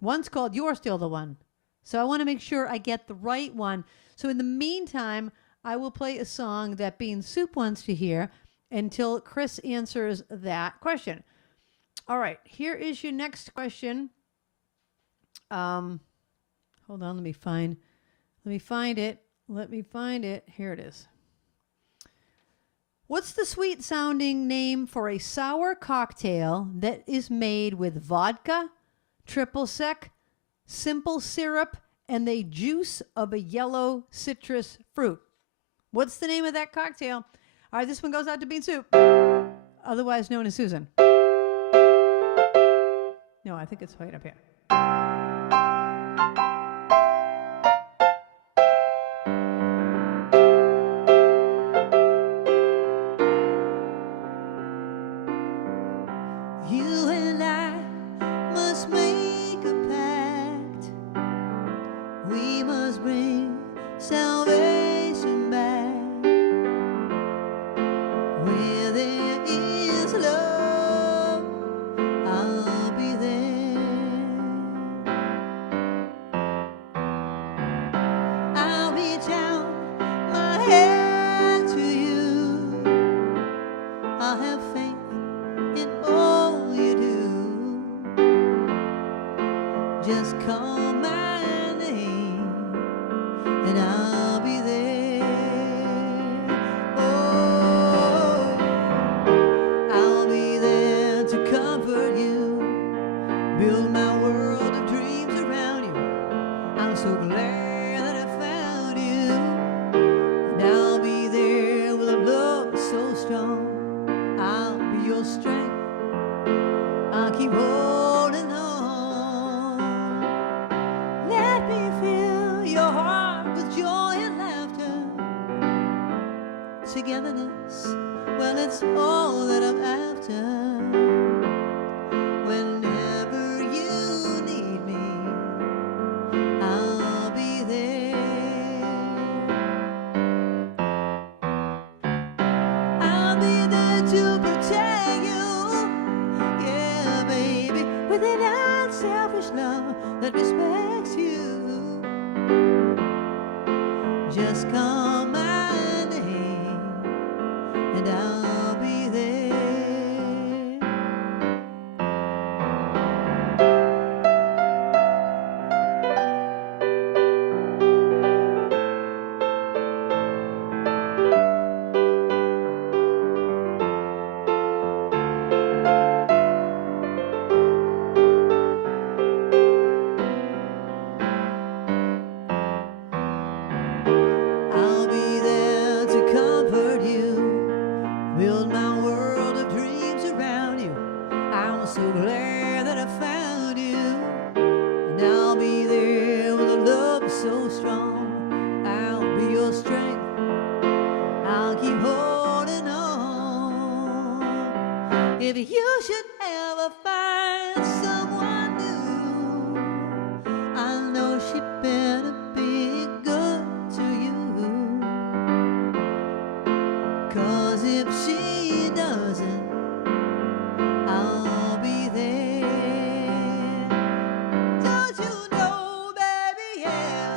One's called You're Still the One. So I want to make sure I get the right one. So in the meantime, I will play a song that Bean Soup wants to hear until Chris answers that question. All right, here is your next question. Hold on, let me find it. Here it is. What's the sweet sounding name for a sour cocktail that is made with vodka, triple sec, simple syrup, and the juice of a yellow citrus fruit? What's the name of that cocktail? All right, this one goes out to Bean Soup, otherwise known as Susan. No, I think it's right up here. You and I must make a pact. We must bring salvation back. Where there is love, I'll be there. I'll reach out my hand to you. I'll have faith in all you do. Just call my name and I'll be there. Oh, I'll be there to comfort you, build my world of dreams around you. I'm so glad that I found you, and I'll be there with a love so strong. I'll be your strength. I'll keep holding on. Let me fill your heart with joy and laughter. Togetherness, well, it's all that I'm after. Whenever you need me, I'll be there. I'll be there to protect you. Yeah, baby, with an unselfish love that respects you. Just call my name and I'll be there. I'll be there to comfort you, build my world of dreams around you. I'm so glad that I found you, and I'll be there with a love so strong. I'll be your strength. I'll keep holding on. If you should ever find someone new, I know she better be good to you. 'Cause if she doesn't, I'll be there. Don't you know, baby, yeah,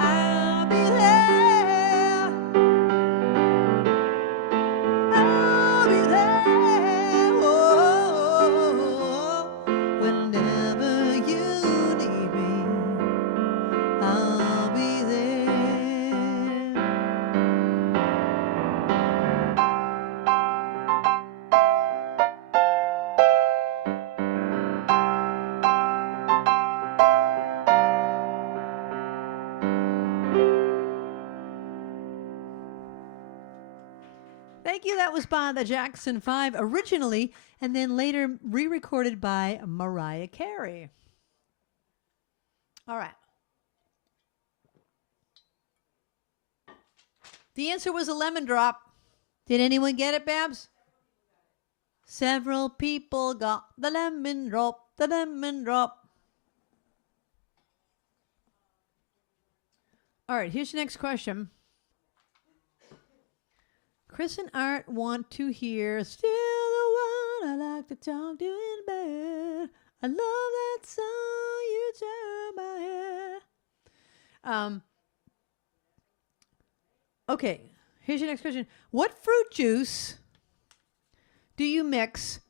I'll be there. I'll be there. Oh, whenever you need me, I'll be there. Thank you. That was by the Jackson 5 originally, and then later re-recorded by Mariah Carey. All right. The answer was a lemon drop. Did anyone get it, Babs? Several people got the lemon drop, the lemon drop. All right, here's your next question. Chris and Art want to hear Still the One I like to talk to in bed. I love that song, you turn my head. Okay, here's your next question. What fruit juice do you mix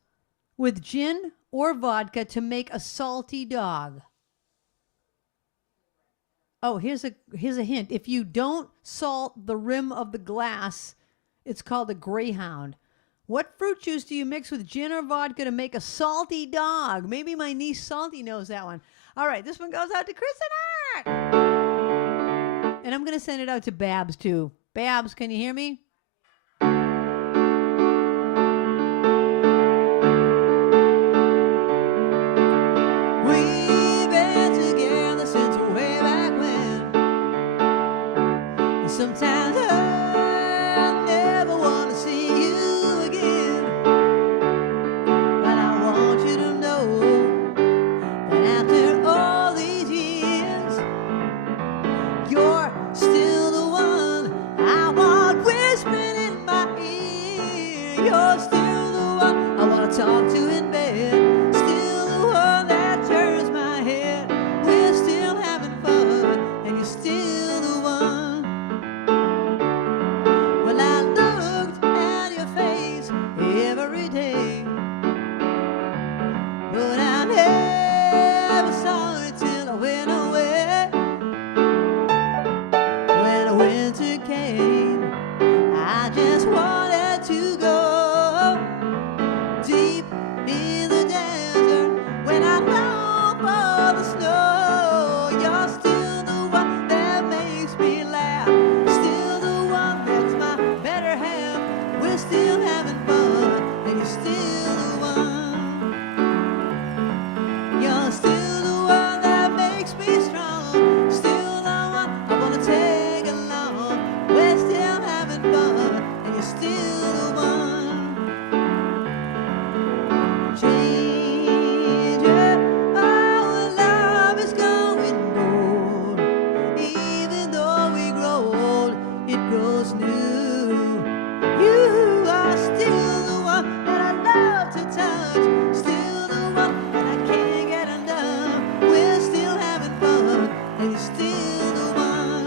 with gin or vodka to make a salty dog? Oh, here's a hint. If you don't salt the rim of the glass, it's called a greyhound. What fruit juice do you mix with gin or vodka to make a salty dog? Maybe my niece Salty knows that one. All right, this one goes out to Chris and Art. And I'm going to send it out to Babs, too. Babs, can you hear me? We've been together since way back when. And sometimes I never want to see you again. But I want you to know that after all these years, you're still the one I want whispering in my ear. You're still the one I want to talk to in bed. Still the one that turns my head. We're still having fun, and you're still the one. Well, I looked at your face every day, but I never saw it till I went away. When winter came, I just wanted to go deep in the desert when I long for the snow. You're still the one that makes me laugh, still the one that's my better half. We're still having fun, and you're still the one. You're still the one that makes me strong, still the one I want to take along. We're still having fun, and you're still the one. Stranger, our love is going gold. Even though we grow old, it grows new. You are still the one that I love to touch, still the one that I can't get enough. We're still having fun, and you're still the one.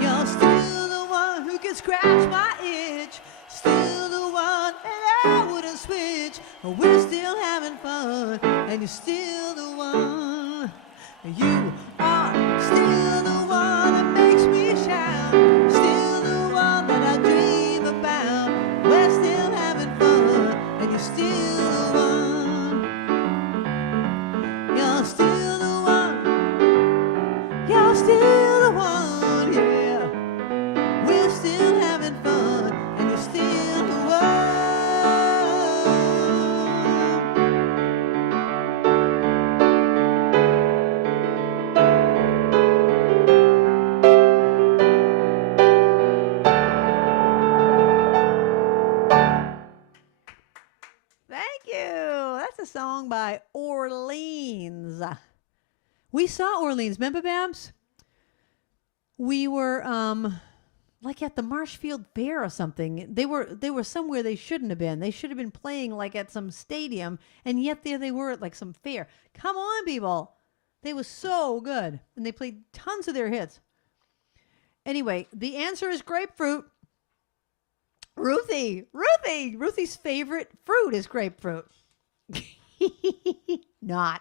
You're still the one who can scratch my itch, still the one that I wouldn't switch. We're still having fun, and you're still the one. You are still the one that makes me shout, still the one that I dream about. We're still having fun, and you're still the one. You're still the one. You're still the one, yeah. We're still having fun, and you're still the one. Thank you. That's a song by Orleans. We saw Orleans, remember, Babs? We were like at the Marshfield Fair or something. They were somewhere they shouldn't have been. They should have been playing like at some stadium, and yet there they were at like some fair. Come on, people. They were so good, and they played tons of their hits. Anyway, the answer is grapefruit. Ruthie's favorite fruit is grapefruit. Not.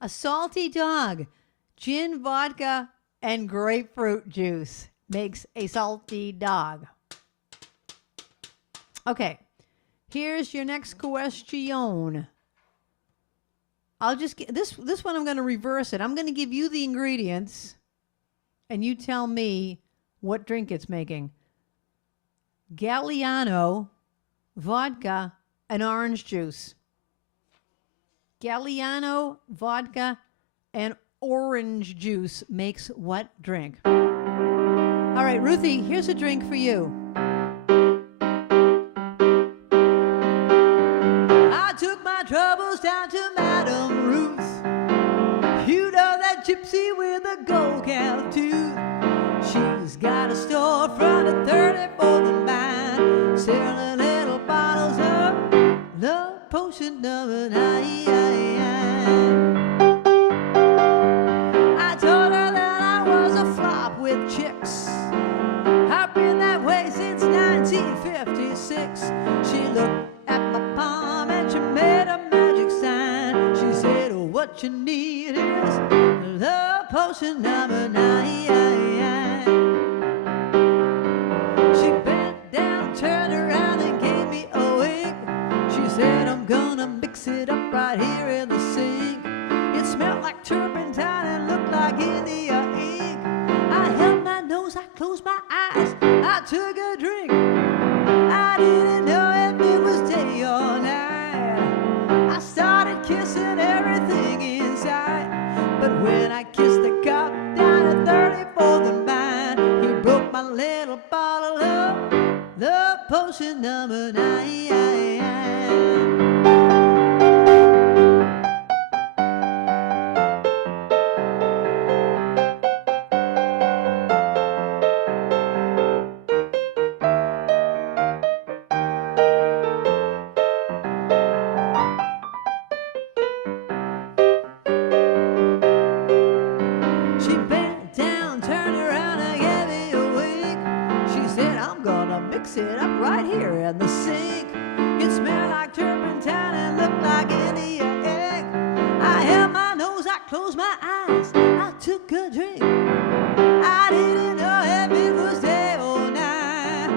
A salty dog, gin, vodka, and grapefruit juice makes a salty dog. Okay, here's your next question. I'll just get this one. I'm going to reverse it. I'm going to give you the ingredients, and you tell me what drink it's making. Galliano, vodka, and orange juice. Galliano, vodka, and orange juice makes what drink? All right, Ruthie, here's a drink for you. I took my troubles down to Madame Ruth. You know that gypsy with a gold calf tooth. She's got a storefront at 34th and Vine, selling little bottles of love. potion number 9. I told her that I was a flop with chicks. I've been that way since 1956. She looked at my palm and she made a magic sign. She said, oh, what you need is love potion number 9. She bent down, turned around and gave me a wink. She said, I'm gonna mix it up right here in the sink. It smelled like turpentine and looked like India ink. I held my nose, I closed my eyes, I took a drink. I didn't know if it was day or night. I started kissing everything inside. But when I kissed the cop down at 34th and Vine, he broke my little bottle of love potion number 9. She bent down, turned around and gave me a wink. She said, I'm gonna mix it up right here in the sink. It smelled like turpentine and looked like India egg. I held my nose, I closed my eyes, I took a drink. I didn't know if it was day or night.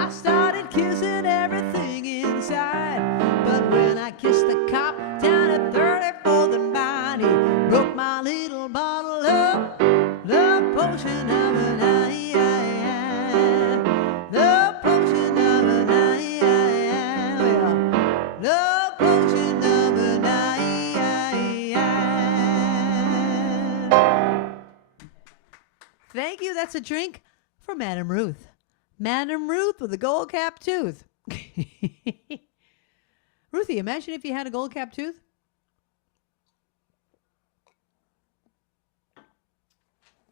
I started kissing everything inside. But when I kissed the cop down at 34th and Vine, he broke my little bottle of love potion number 9. Love potion number 9. Well, love potion number 9. Thank you. That's a drink for Madam Ruth. Madam Ruth with a gold cap tooth. Ruthie, imagine if you had a gold cap tooth.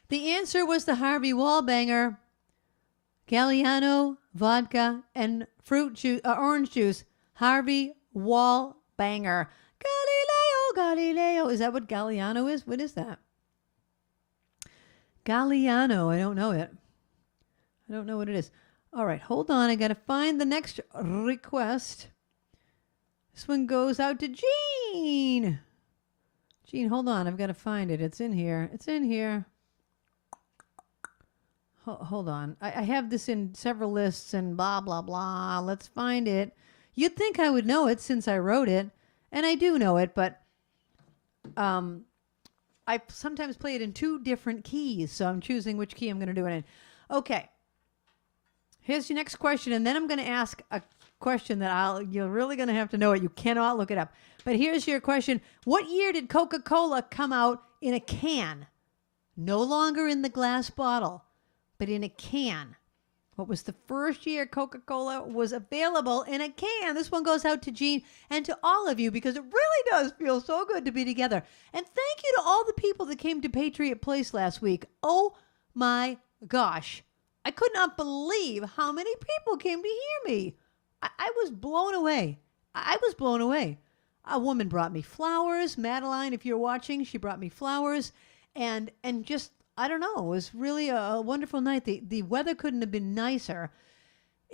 The answer was the Harvey Wallbanger. Galliano, vodka, and fruit juice, orange juice. Harvey Wallbanger. Galileo, Galileo. Is that what Galliano is? What is that? Galliano. I don't know it. I don't know what it is. All right, hold on. I got to find the next request. This one goes out to Jean. Jean, hold on. I've got to find it. It's in here. It's in here. Hold on. I have this in several lists and blah, blah, blah. Let's find it. You'd think I would know it since I wrote it. And I do know it, but I sometimes play it in 2 different keys. So I'm choosing which key I'm going to do it in. Okay. Here's your next question. And then I'm going to ask a question that you're really going to have to know it. You cannot look it up. But here's your question. What year did Coca-Cola come out in a can? No longer in the glass bottle, but in a can. What was the first year Coca-Cola was available in a can? This one goes out to Jean and to all of you because it really does feel so good to be together. And thank you to all the people that came to Patriot Place last week. Oh my gosh. I could not believe how many people came to hear me. I was blown away. I was blown away. A woman brought me flowers. Madeline, if you're watching, she brought me flowers. And just, I don't know, it was really a wonderful night. The weather couldn't have been nicer.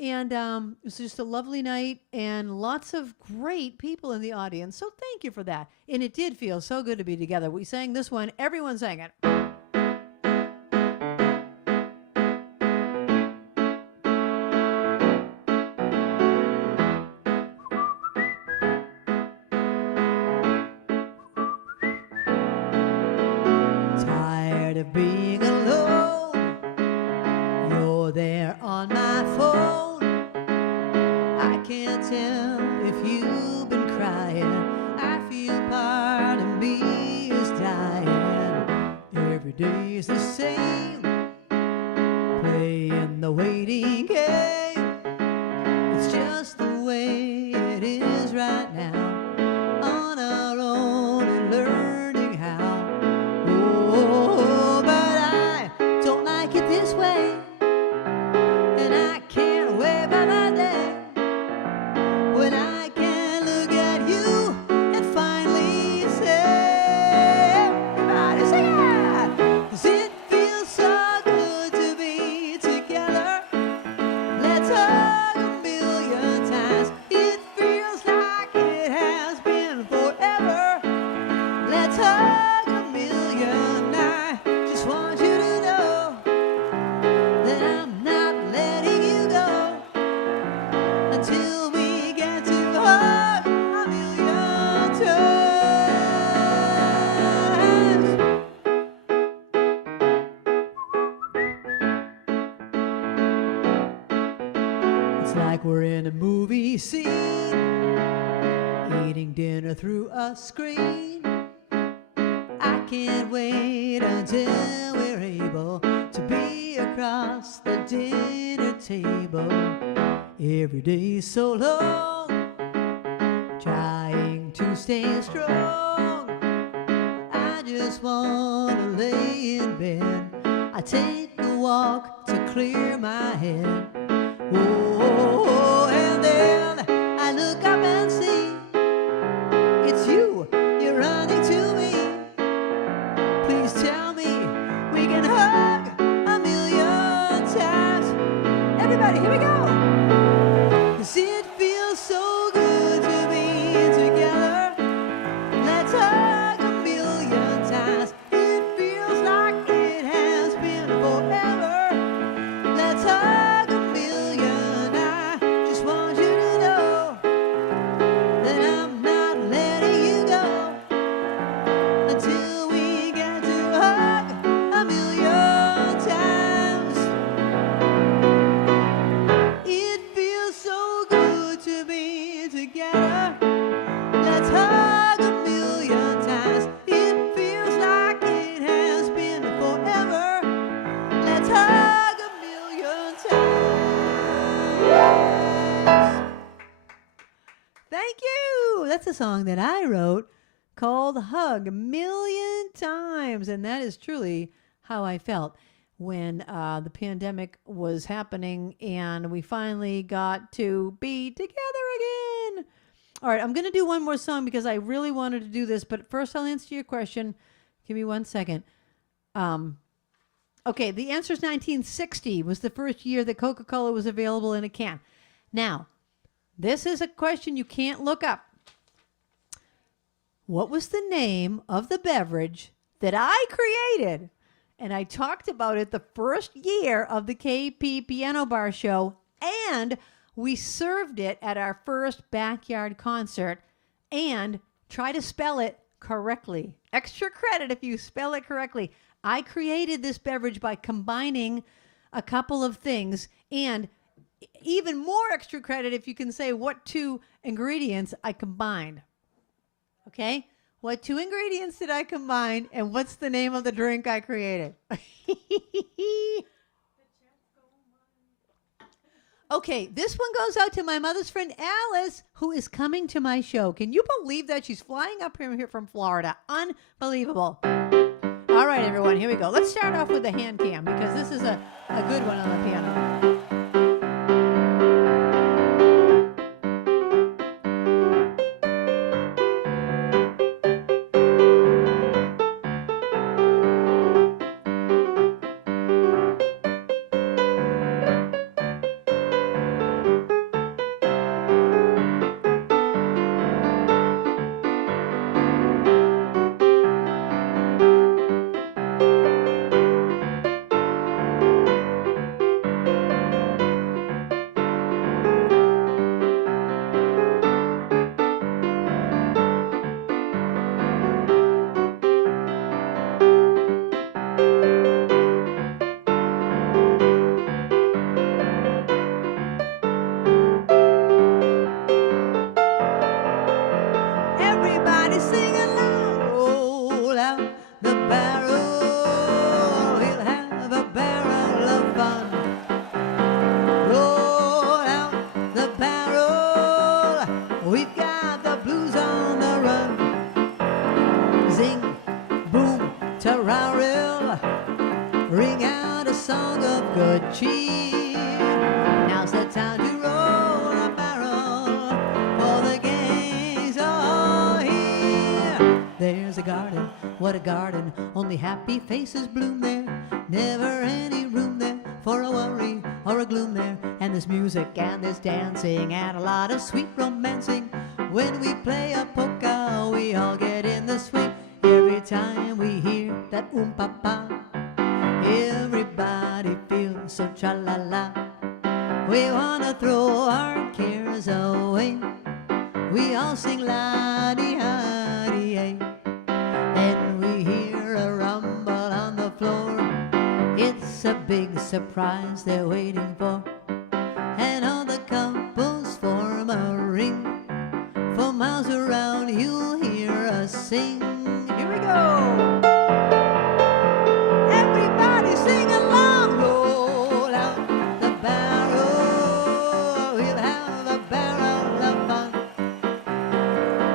And it was just a lovely night and lots of great people in the audience. So thank you for that. And it did feel so good to be together. We sang this one. Everyone sang it. Of being alone, you're there on my phone. I can't tell if you've been crying. I feel part of me is dying. Every day is the same, playing the waiting game. It's just the way it is right now, on our own and learning how. This way, and I can't wait for that day when I can look at you like we're in a movie scene, eating dinner through a screen. I can't wait until we're able to be across the dinner table. Every day's so long, trying to stay strong. I just wanna lay in bed. I take a walk to clear my head. Oh, and then I look up and see it's you, you're running to me. Please tell me we can hug a million times. Everybody, here we go. 'Cause it feels so good to be together. Let's hug a million times. It feels like it has been forever. Let's hug a million. I just want you to know that I'm not letting you go until we get to hug a million times. It feels so good to be together. Let's hug a million times. It feels like it has been forever. Let's hug a million times. Thank you. That's a song that I wrote called Hug a Million Times. And that is truly how I felt when the pandemic was happening and we finally got to be together again. All right, I'm going to do one more song because I really wanted to do this. But first, I'll answer your question. Give me 1 second. Okay, the answer is 1960 was the first year that Coca-Cola was available in a can. Now, this is a question you can't look up. What was the name of the beverage that I created? And I talked about it the first year of the KP Piano Bar show, and we served it at our first backyard concert. And try to spell it correctly. Extra credit if you spell it correctly. I created this beverage by combining a couple of things, and even more extra credit if you can say what 2 ingredients I combined. Okay? What 2 ingredients did I combine, and what's the name of the drink I created? Okay, this one goes out to my mother's friend Alice, who is coming to my show. Can you believe that? She's flying up here from Florida. Unbelievable. All right, everyone, here we go. Let's start off with the hand cam because this is a good one on the piano. Ring out a song of good cheer. Now's the time to roll a barrel, for the gang's all here. There's a garden, what a garden, only happy faces bloom there. Never any room there for a worry or a gloom there. And there's music and there's dancing and a lot of sweet romancing. When we play a polka, we all get in the swing. Every time we hear that pa-pa, everybody feels so tra-la-la. We wanna throw our cares away. We all sing la-dee-ha-dee-ay. Then we hear a rumble on the floor. It's a big surprise they're waiting for. And all the come sing. Here we go. Everybody sing along. Roll out the barrel. We'll have a barrel of fun.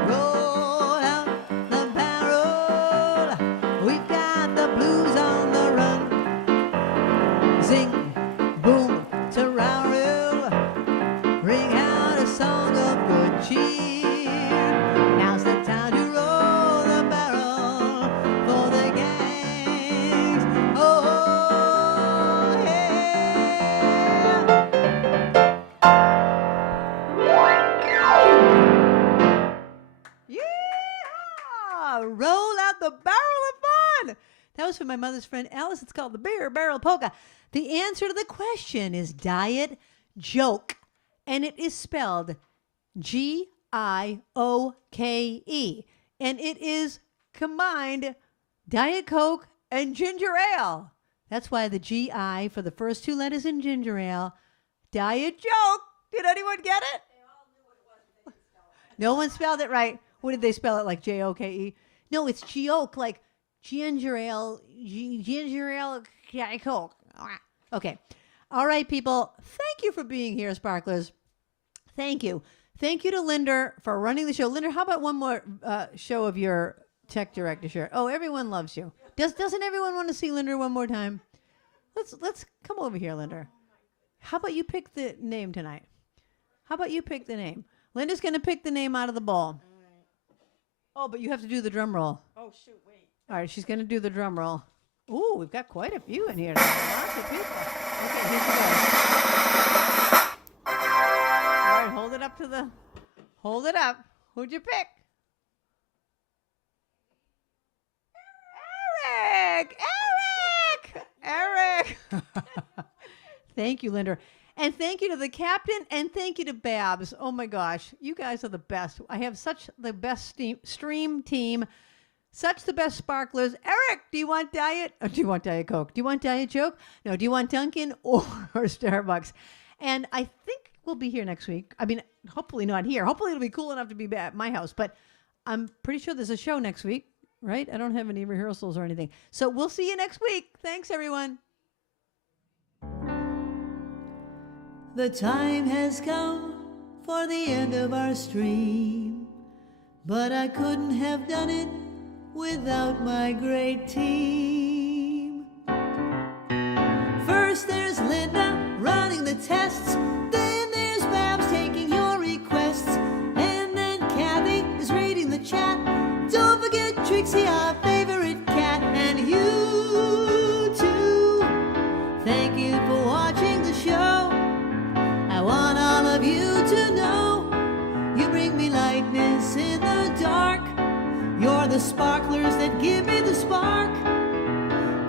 Roll out the barrel. We've got the blues on the run. Sing, boom, ta-ra-roo. Ring out a song of good cheer. Now's the time to roll the barrel for the gangs. Oh, yeah. Yeah! Roll out the barrel of fun. That was from my mother's friend Alice. It's called the Barrel Polka. The answer to the question is Diet Joke, and it is spelled Gioke, and it is combined Diet Coke and ginger ale. That's why the GI for the first two letters in ginger ale. Diet Joke. Did anyone get it? No one spelled it right. What did they spell it, like Joke? No, it's Gioke, like ginger ale, ginger ale, Diet Coke. Okay. All right, people. Thank you for being here, Sparklers. Thank you. Thank you to Linda for running the show. Linda, how about one more show of your tech director shirt? Oh, everyone loves you. Doesn't everyone want to see Linda one more time? Let's come over here, Linda. How about you pick the name tonight? How about you pick the name? Linda's going to pick the name out of the ball. Oh, but you have to do the drum roll. Oh, shoot, wait. All right, she's going to do the drum roll. Ooh, we've got quite a few in here. Lots of people. Okay, here she goes. All right, hold it up to the... Hold it up. Who'd you pick? Eric! Thank you, Linda. And thank you to the captain, and thank you to Babs. Oh, my gosh. You guys are the best. I have such the best stream team. Such the best sparklers. Eric, do you want Diet? Or do you want Diet Coke? Do you want Diet Joke? No, do you want Dunkin' or Starbucks? And I think we'll be here next week. I mean, hopefully not here. Hopefully it'll be cool enough to be at my house. But I'm pretty sure there's a show next week, right? I don't have any rehearsals or anything. So we'll see you next week. Thanks, everyone. The time has come for the end of our stream, but I couldn't have done it without my great team. First there's Linda running the tests, then there's Babs taking your requests, and then Kathy is reading the chat. Don't forget Trixie, our favorite cat, and you too. Thank you for watching the show. I want all of you to know you bring me lightness in the dark. You're the sparklers that give me the spark,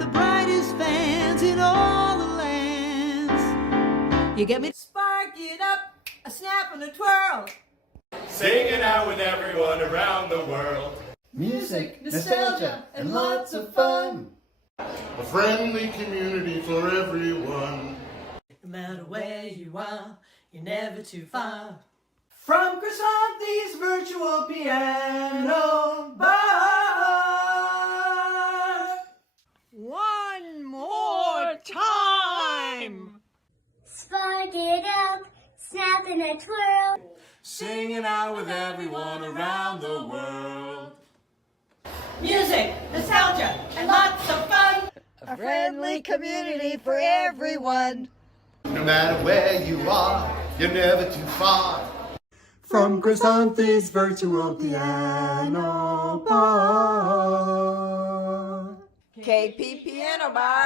the brightest fans in all the lands. You get me? Spark it up, a snap and a twirl. Singing out with everyone around the world. Music, nostalgia, and lots of fun. A friendly community for everyone. No matter where you are, you're never too far. From Krisanthi's virtual piano bar. One more time. Spark it up, snap and a twirl. Singing out with everyone around the world. Music, nostalgia, and lots of fun. A friendly community for everyone. No matter where you are, you're never too far. From Krisanthi's virtual piano bar. KP Piano Bar.